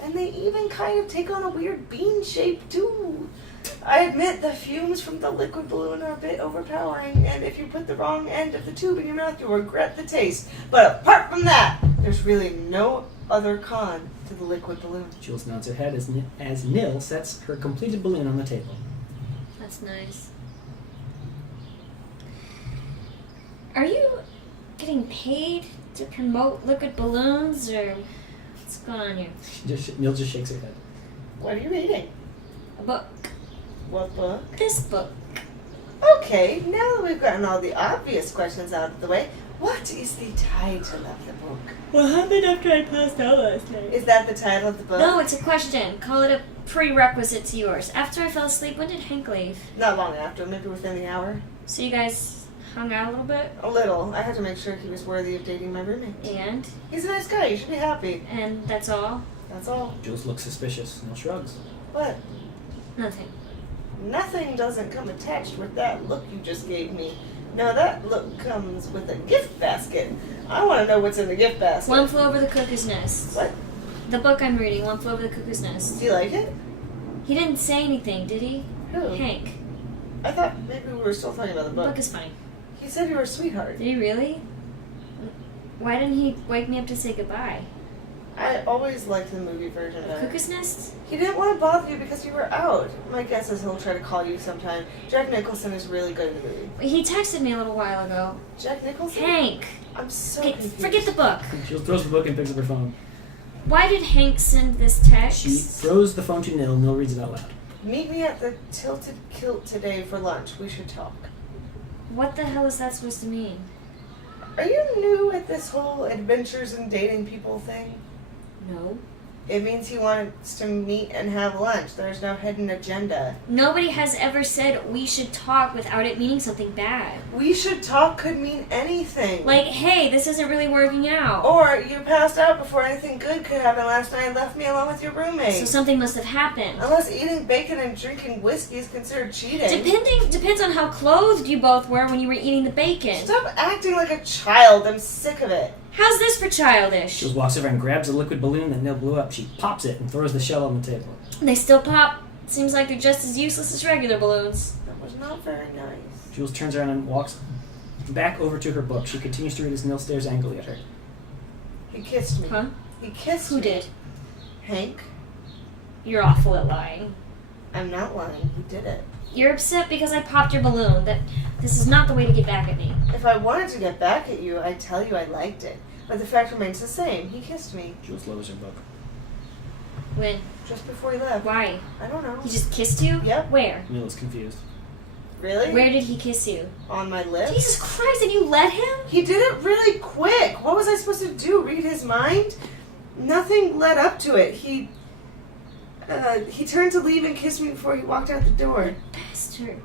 And they even kind of take on a weird bean shape, too. I admit the fumes from the liquid balloon are a bit overpowering, and if you put the wrong end of the tube in your mouth, you'll regret the taste. But apart from that, there's really no other con to the liquid balloon. Jules nods her head as Nil sets her completed balloon on the table. That's nice. Are you getting paid to promote liquid balloons, or what's going on here? Nil just shakes her head. What are you reading? A book. What book? This book. Okay, now that we've gotten all the obvious questions out of the way, what is the title of the book? What happened after I passed out last night? Is that the title of the book? No, it's a question. Call it a prerequisite to yours. After I fell asleep, when did Hank leave? Not long after, maybe within the hour. So you guys hung out a little bit? A little. I had to make sure he was worthy of dating my roommate. And? He's a nice guy, you should be happy. And that's all? That's all. Jules looks suspicious. Nil shrugs. What? Nothing. Nothing doesn't come attached with that look you just gave me. No, that look comes with a gift basket. I want to know what's in the gift basket. One Flew Over the Cuckoo's Nest. What? The book I'm reading, One Flew Over the Cuckoo's Nest. Do you like it? He didn't say anything, did he? Who? Hank. I thought maybe we were still talking about the The book. book is fine. He said you were a sweetheart. Did he really? Why didn't he wake me up to say goodbye? I always liked the movie version The better. Cuckoo's Nest? He didn't want to bother you because you were out. My guess is he'll try to call you sometime. Jack Nicholson is really good in the movie. He texted me a little while ago. Jack Nicholson? Hank! I'm so Okay, confused. forget the book. Jules throws the book and picks up her phone. Why did Hank send this text? She throws the phone to Nil. Nil reads it out loud. Meet me at the Tilted Kilt today for lunch. We should talk. What the hell is that supposed to mean? Are you new at this whole adventures and dating people thing? No. It means he wants to meet and have lunch. There's no hidden agenda. Nobody has ever said we should talk without it meaning something bad. We should talk could mean anything. Like, hey, this isn't really working out. Or you passed out before anything good could happen last night and left me alone with your roommate. So something must have happened. Unless eating bacon and drinking whiskey is considered cheating. Depends on how clothed you both were when you were eating the bacon. Stop acting like a child. I'm sick of it. How's this for childish? Jules walks over and grabs a liquid balloon that Nil blew up. She pops it and throws the shell on the table. They still pop. Seems like they're just as useless as regular balloons. That was not very nice. Jules turns around and walks back over to her book. She continues to read as Nil stares angrily at her. He kissed me. Huh? He kissed Who me. did? Hank. You're awful at lying. I'm not lying. He did it. You're upset because I popped your balloon. That this is not the way to get back at me. If I wanted to get back at you, I'd tell you I liked it. But the fact remains the same. He kissed me. Jules lowers her book. When? Just before he left. Why? I don't know. He just kissed you? Yep. Where? Nil is confused. Really? Where did he kiss you? On my lips? Jesus Christ, and you let him? He did it really quick. What was I supposed to do? Read his mind? Nothing led up to it. He turned to leave and kissed me before he walked out the door. Bastard.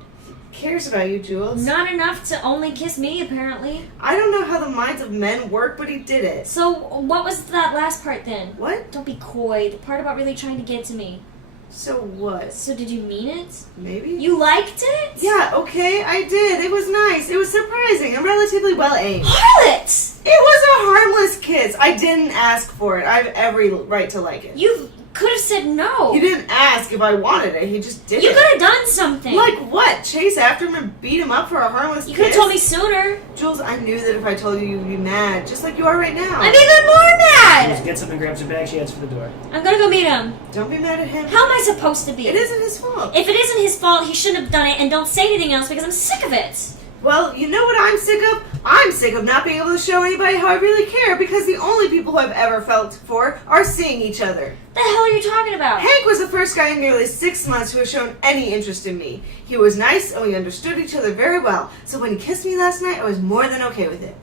Cares about you, Jules. Not enough to only kiss me, apparently. I don't know how the minds of men work, but he did it. So, what was that last part then? What? Don't be coy. The part about really trying to get to me. So what? So, did you mean it? Maybe? You liked it? Yeah, okay, I did. It was nice. It was surprising and relatively well aimed. Harlot! It was a harmless kiss. I didn't ask for it. I have every right to like it. You could have said no. You didn't ask if I wanted it. He just did You it. could have done something. Like what? Chase after him and beat him up for a harmless You kiss? could have told me sooner. Jules, I knew that if I told you, you'd be mad. Just like you are right now. I'm even more mad! Jules gets up and grabs her bag. She heads for the door. I'm gonna go meet him. Don't be mad at him. How am I supposed to be? It isn't his fault. If it isn't his fault, he shouldn't have done it, and don't say anything else because I'm sick of it. Well, you know what I'm sick of? I'm sick of not being able to show anybody how I really care because the only people who I've ever felt for are seeing each other. The hell are you talking about? Hank was the first guy in nearly 6 months who has shown any interest in me. He was nice and we understood each other very well, so when he kissed me last night, I was more than okay with it.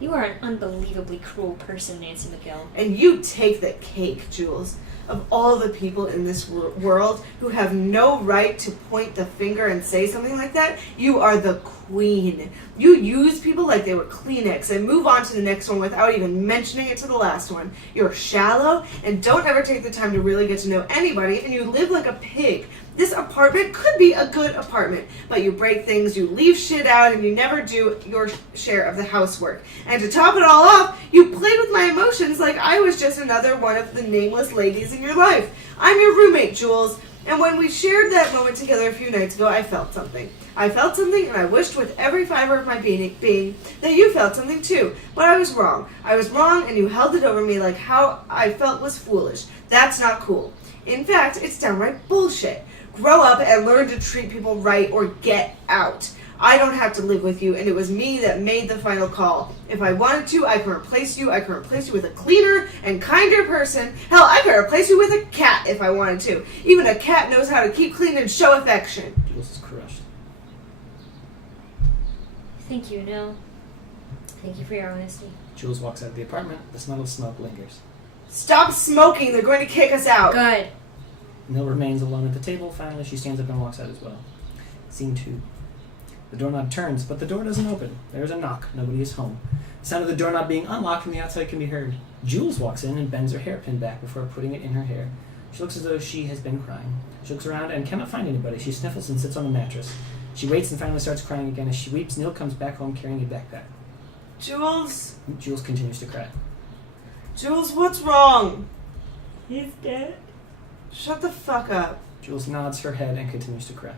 You are an unbelievably cruel person, Nancy McGill. And you take the cake, Jules. Of all the people in this world who have no right to point the finger and say something like that, you are the queen. You use people like they were Kleenex and move on to the next one without even mentioning it to the last one. You're shallow and don't ever take the time to really get to know anybody, and you live like a pig. This apartment could be a good apartment, but you break things, you leave shit out, and you never do your share of the housework. And to top it all off, you played with my emotions like I was just another one of the nameless ladies in your life. I'm your roommate, Jules, and when we shared that moment together a few nights ago, I felt something. I felt something, and I wished with every fiber of my being that you felt something too. But I was wrong. I was wrong, and you held it over me like how I felt was foolish. That's not cool. In fact, it's downright bullshit. Grow up and learn to treat people right or get out. I don't have to live with you, and it was me that made the final call. If I wanted to, I can replace you. I can replace you with a cleaner and kinder person. Hell, I can replace you with a cat if I wanted to. Even a cat knows how to keep clean and show affection. Jules is crushed. Thank you, Nil. Thank you for your honesty. Jules walks out of the apartment. The smell of smoke lingers. Stop smoking. They're going to kick us out. Good. Nil remains alone at the table. Finally, she stands up and walks out as well. Scene 2. The doorknob turns, but the door doesn't open. There's a knock. Nobody is home. The sound of the doorknob being unlocked from the outside can be heard. Jules walks in and bends her hairpin back before putting it in her hair. She looks as though she has been crying. She looks around and cannot find anybody. She sniffles and sits on the mattress. She waits and finally starts crying again. As she weeps, Nil comes back home carrying a backpack. Jules? Jules continues to cry. Jules, what's wrong? He's dead. Shut the fuck up. Jules nods her head and continues to cry.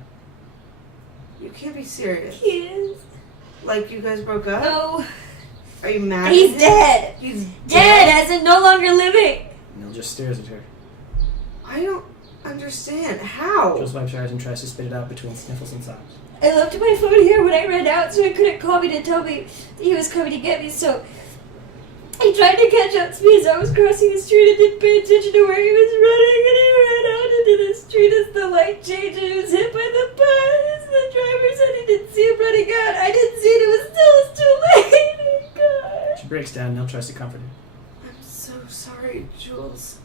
You can't be serious. He is. Like you guys broke up? No. Are you mad He's at him? dead. He's Dead, as in no longer living. Nil just stares at her. I don't understand. How? Jules wipes her eyes and tries to spit it out between sniffles and sobs. I left my phone here when I ran out, so I couldn't call me to tell me that he was coming to get me, so he tried to catch up to me as I was crossing the street and didn't pay attention to where he was running, and he ran out into the street as the light changed and he was hit by the bus. The driver said he didn't see him running out. I didn't see it. It was too late. Oh, God. She breaks down. Nil tries to comfort her. I'm so sorry, Jules.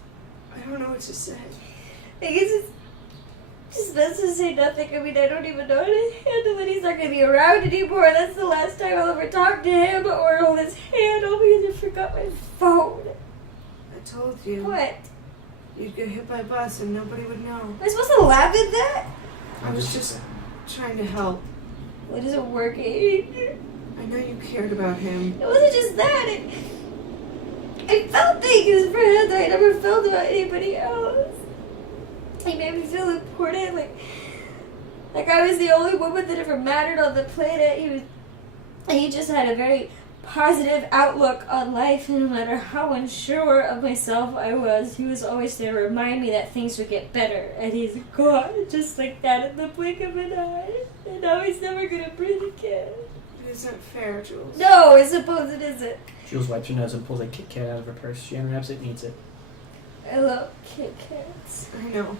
I don't know what to say. I guess it's just best to say nothing. I mean, I don't even know how to handle it. He's not going to be around anymore. That's the last time I'll ever talk to him or hold his hand. All because I forgot my phone. I told you. What? You'd get hit by a bus and nobody would know. Am I supposed to laugh at that? I was just trying to help. What isn't working? I know you cared about him. It wasn't just that. I felt things for him that I never felt about anybody else. He made me feel important, like I was the only woman that ever mattered on the planet. He just had a very positive outlook on life, and no matter how unsure of myself I was, he was always there to remind me that things would get better. And he's gone, just like that, in the blink of an eye. And now he's never gonna breathe again. It isn't fair, Jules. No, I suppose it isn't. Jules wipes her nose and pulls a Kit Kat out of her purse. She unwraps it and eats it. I love Kit Kats. I know.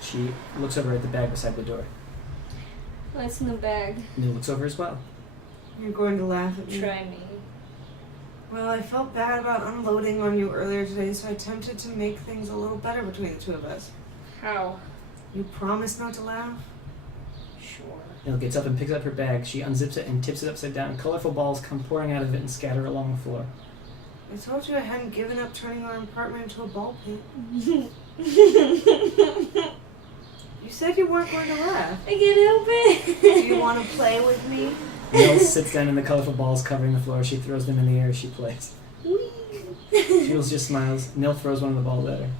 She looks over at the bag beside the door. What's in the bag? Nil looks over as well. You're going to laugh at me. Try me. Well, I felt bad about unloading on you earlier today, so I attempted to make things a little better between the two of us. How? You promise not to laugh? Sure. Nil gets up and picks up her bag. She unzips it and tips it upside down. Colorful balls come pouring out of it and scatter along the floor. I told you I hadn't given up turning our apartment into a ball pit. You said you weren't going to laugh. I can't help it. Do you want to play with me? Nil sits down in the colorful balls covering the floor. She throws them in the air as she plays. Jules just smiles. Nil throws one of the balls at her.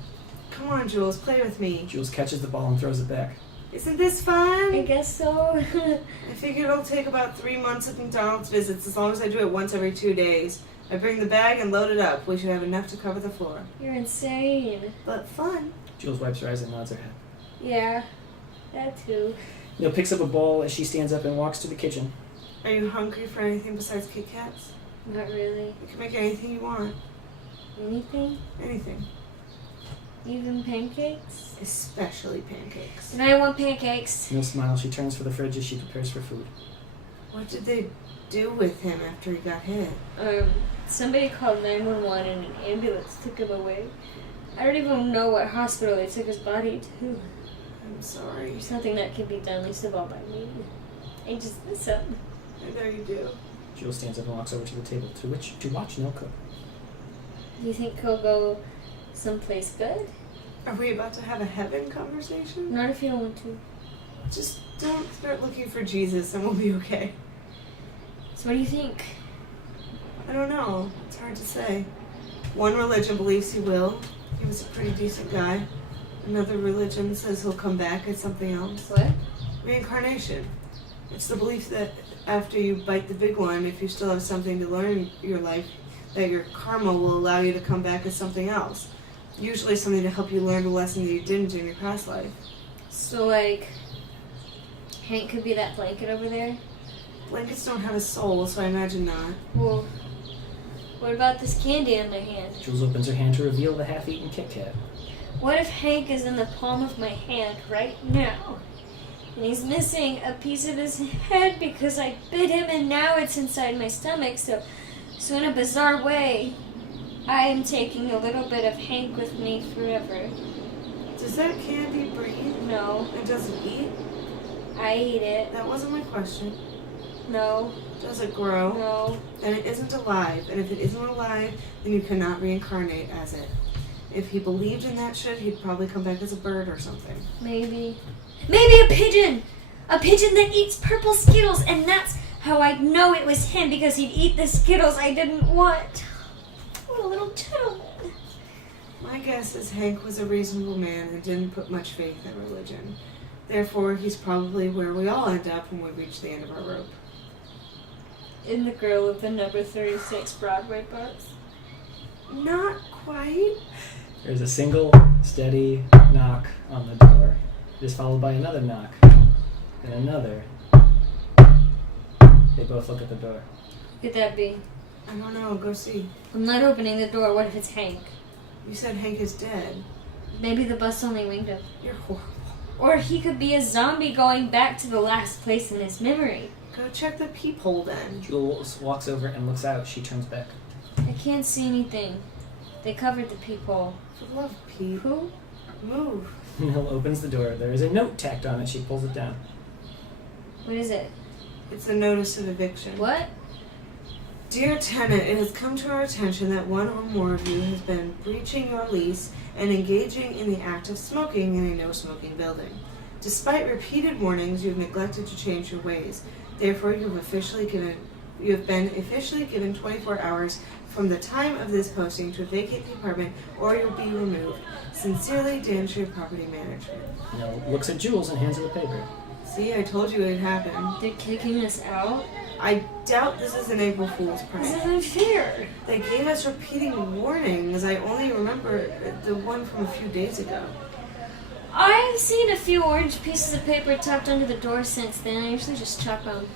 Come on, Jules, play with me. Jules catches the ball and throws it back. Isn't this fun? I guess so. I figure it'll take about 3 months of McDonald's visits as long as I do it once every 2 days. I bring the bag and load it up. We should have enough to cover the floor. You're insane. But fun. Jules wipes her eyes and nods her head. Yeah, that too. Nil picks up a ball as she stands up and walks to the kitchen. Are you hungry for anything besides Kit Kats? Not really. You can make anything you want. Anything? Anything. Even pancakes? Especially pancakes. And I want pancakes. Nil smiles. She turns for the fridge as she prepares for food. What did they do with him after he got hit? Somebody called 911 and an ambulance took him away. I don't even know what hospital they took his body to. I'm sorry. There's nothing that can be done, least of all by me. I just miss him. I know you do. Jules stands up and walks over to the table to watch Nil cook. Do you think he'll go someplace good? Are we about to have a heaven conversation? Not if you don't want to. Just don't start looking for Jesus and we'll be okay. So what do you think? I don't know. It's hard to say. One religion believes he will. He was a pretty decent guy. Another religion says he'll come back as something else. What? Reincarnation. It's the belief that after you bite the big one, if you still have something to learn in your life, that your karma will allow you to come back as something else. Usually something to help you learn the lesson that you didn't in your past life. So like, Hank could be that blanket over there? Blankets don't have a soul, so I imagine not. Well, what about this candy on my hand? Jules opens her hand to reveal the half-eaten Kit Kat. What if Hank is in the palm of my hand right now? And he's missing a piece of his head because I bit him and now it's inside my stomach. So in a bizarre way, I am taking a little bit of Hank with me forever. Does that candy breathe? No. It doesn't eat? I eat it. That wasn't my question. No. Does it grow? No. Then it isn't alive. And if it isn't alive, then you cannot reincarnate as it. If he believed in that shit, he'd probably come back as a bird or something. Maybe. Maybe a pigeon! A pigeon that eats purple Skittles, and that's how I'd know it was him, because he'd eat the Skittles I didn't want. What a little gentleman. My guess is Hank was a reasonable man and didn't put much faith in religion. Therefore, he's probably where we all end up when we reach the end of our rope. In the grill of the number 36 Broadway bus. Not quite. There's a single, steady knock on the door. It is followed by another knock, and another. They both look at the door. Could that be? I don't know. Go see. I'm not opening the door. What if it's Hank? You said Hank is dead. Maybe the bus only winged him. You're horrible. Or he could be a zombie going back to the last place in his memory. Go check the peephole then. Jules walks over and looks out. She turns back. I can't see anything. They covered the peephole. For the love of Pete. Who? Move. Nil opens the door. There is a note tacked on it. She pulls it down. What is it? It's a notice of eviction. What? Dear tenant, it has come to our attention that one or more of you has been breaching your lease and engaging in the act of smoking in a no-smoking building. Despite repeated warnings, you have neglected to change your ways. Therefore, you have been officially given 24 hours from the time of this posting to vacate the apartment, or you'll be removed. Sincerely, Danshire Property Management. Nil looks at Jules and hands her the paper. See, I told you it had happened. They're kicking us out? I doubt this is an April Fool's This prank. isn't fair. They gave us repeating warnings. I only remember the one from a few days ago. I've seen a few orange pieces of paper tucked under the door since then. I usually just chuck them.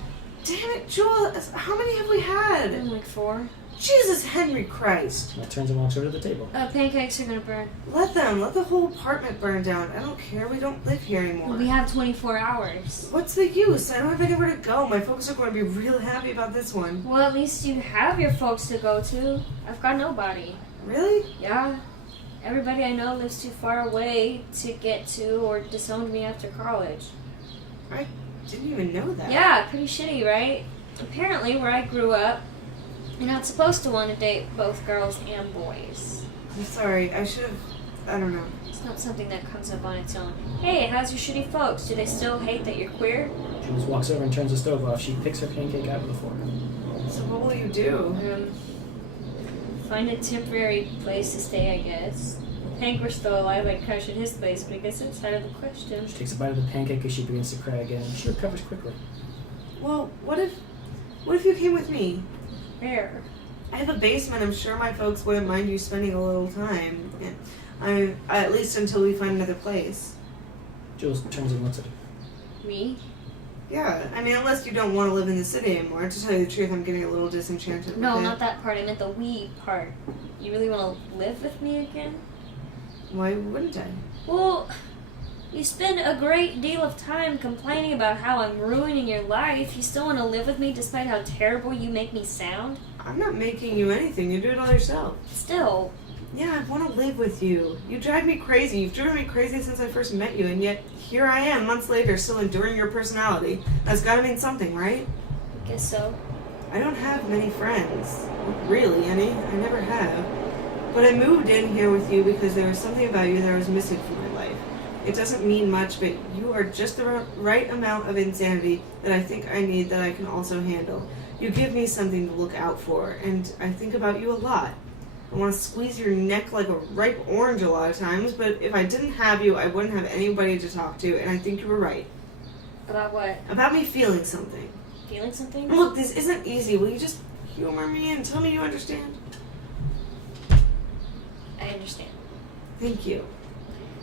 Damn it, Jules, how many have we had? Like 4. Jesus Henry Christ. Nil turns and walks over to the table. Pancakes are gonna burn. Let the whole apartment burn down. I don't care, we don't live here anymore. We have 24 hours. What's the use? I don't have anywhere to go. My folks are going to be real happy about this one. Well, at least you have your folks to go to. I've got nobody. Really? Yeah. everybody I know lives too far away to get to or disowned me after college. I didn't even know that. Yeah, pretty shitty, right? Apparently, where I grew up, you're not supposed to want to date both girls and boys. I'm sorry. I should have... I don't know. It's not something that comes up on its own. Hey, how's your shitty folks? Do they still hate that you're queer? Jules walks over and turns the stove off. She picks her pancake out with a fork. So what will you do? Find a temporary place to stay, I guess. If Hank were still alive, I'd crash at his place, but I guess it's out of the question. She takes a bite of the pancake as she begins to cry again. She recovers quickly. Well, what if you came with me? Where? I have a basement. I'm sure my folks wouldn't mind you spending a little time. At least until we find another place. Jules turns and looks at her. Me? Yeah, I mean, unless you don't want to live in the city anymore. To tell you the truth, I'm getting a little disenchanted No, with it. not that part. I meant the we part. You really want to live with me again? Why wouldn't I? Well, you spend a great deal of time complaining about how I'm ruining your life. You still want to live with me despite how terrible you make me sound? I'm not making you anything. You do it all yourself. Still. Yeah, I want to live with you. You drive me crazy. You've driven me crazy since I first met you, and yet here I am, months later, still enduring your personality. That's got to mean something, right? I guess so. I don't have many friends. Not really any. I never have. But I moved in here with you because there was something about you that I was missing from my life. It doesn't mean much, but you are just the right amount of insanity that I think I need that I can also handle. You give me something to look out for, and I think about you a lot. I want to squeeze your neck like a ripe orange a lot of times, but if I didn't have you, I wouldn't have anybody to talk to, and I think you were right. About what? About me feeling something. Feeling something? Look, this isn't easy. Will you just humor me and tell me you understand? I understand. Thank you.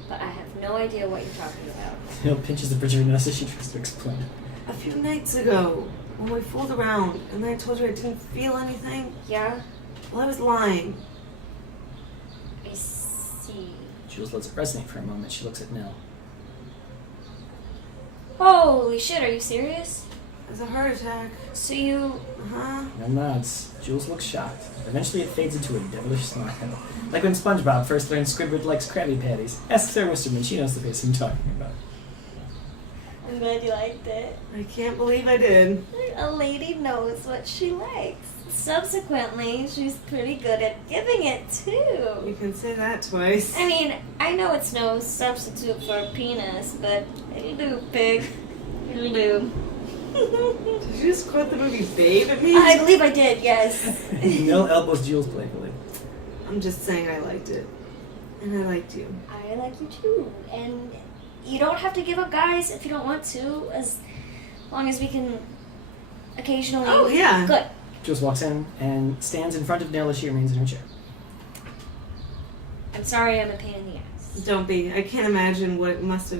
But I have no idea what you're talking about. Neil pinches the bridge of her nose as she tries to explain. A few nights ago, when we fooled around, and then I told you I didn't feel anything, Yeah? well, I was lying. I see. Jules lets it resonate for a moment. She looks at Nil. Holy shit, are you serious? It was a heart attack. So you... Uh-huh. Nil nods. Jules looks shocked. Eventually it fades into a devilish smile. Like when SpongeBob first learned Squidward likes Krabby Patties. Ask Sarah Wisterman. She knows the face I'm talking about. I'm glad you liked it. I can't believe I did. A lady knows what she likes. Subsequently, she's pretty good at giving it, too. You can say that twice. I mean, I know it's no substitute for a penis, but it'll do, pig. It'll do. Did you just quote the movie Babe at me? I believe I did, yes. Nil elbows Jules playfully. I'm just saying I liked it. And I liked you. I like you, too. And you don't have to give up guys if you don't want to, as long as we can occasionally... Oh, yeah. Good. Jules walks in and stands in front of Nil as she remains in her chair. I'm sorry I'm a pain in the ass. Don't be. I can't imagine what it must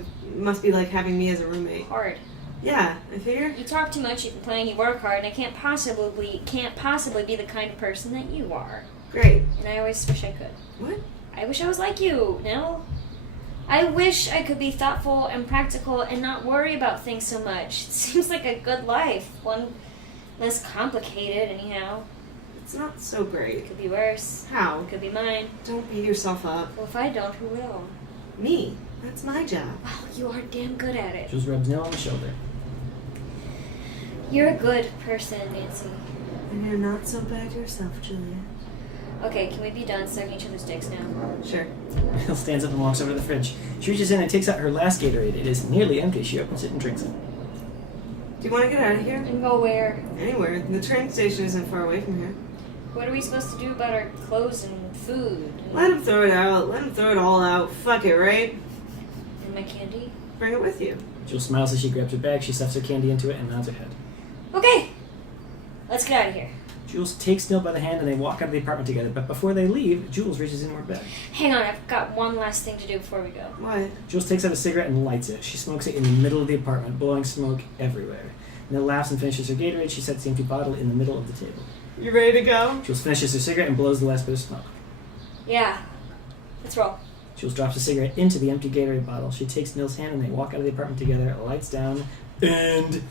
be like having me as a roommate. Hard. Yeah, I figure. You talk too much, you complain, you work hard, and I can't possibly be the kind of person that you are. Great. And I always wish I could. What? I wish I was like you, Nil. I wish I could be thoughtful and practical and not worry about things so much. It seems like a good life. One less complicated, anyhow. It's not so It great. could be worse. How? It could be mine. Don't beat yourself up. Well, if I don't, who will? Me. That's my job. Well, you are damn good at it. Jules rubs Nil on the shoulder. You're a good person, Nancy. And you're not so bad yourself, Julia. Okay, can we be done sucking each other's dicks now? Sure. Nil stands up and walks over to the fridge. She reaches in and takes out her last Gatorade. It is nearly empty. She opens it and drinks it. Do you want to get out of here? And go where? Anywhere. The train station isn't far away from here. What are we supposed to do about our clothes and food? Let him throw it out. Let him throw it all out. Fuck it, right? And my candy? Bring it with you. Jules smiles as she grabs her bag. She stuffs her candy into it and nods her head. Okay! Let's get out of here. Jules takes Nil by the hand and they walk out of the apartment together. But before they leave, Jules reaches into her bag. Hang on, I've got one last thing to do before we go. What? Jules takes out a cigarette and lights it. She smokes it in the middle of the apartment, blowing smoke everywhere. Nil laughs and finishes her Gatorade. She sets the empty bottle in the middle of the table. You ready to go? Jules finishes her cigarette and blows the last bit of smoke. Yeah. Let's roll. Jules drops a cigarette into the empty Gatorade bottle. She takes Nil's hand and they walk out of the apartment together, lights down, and...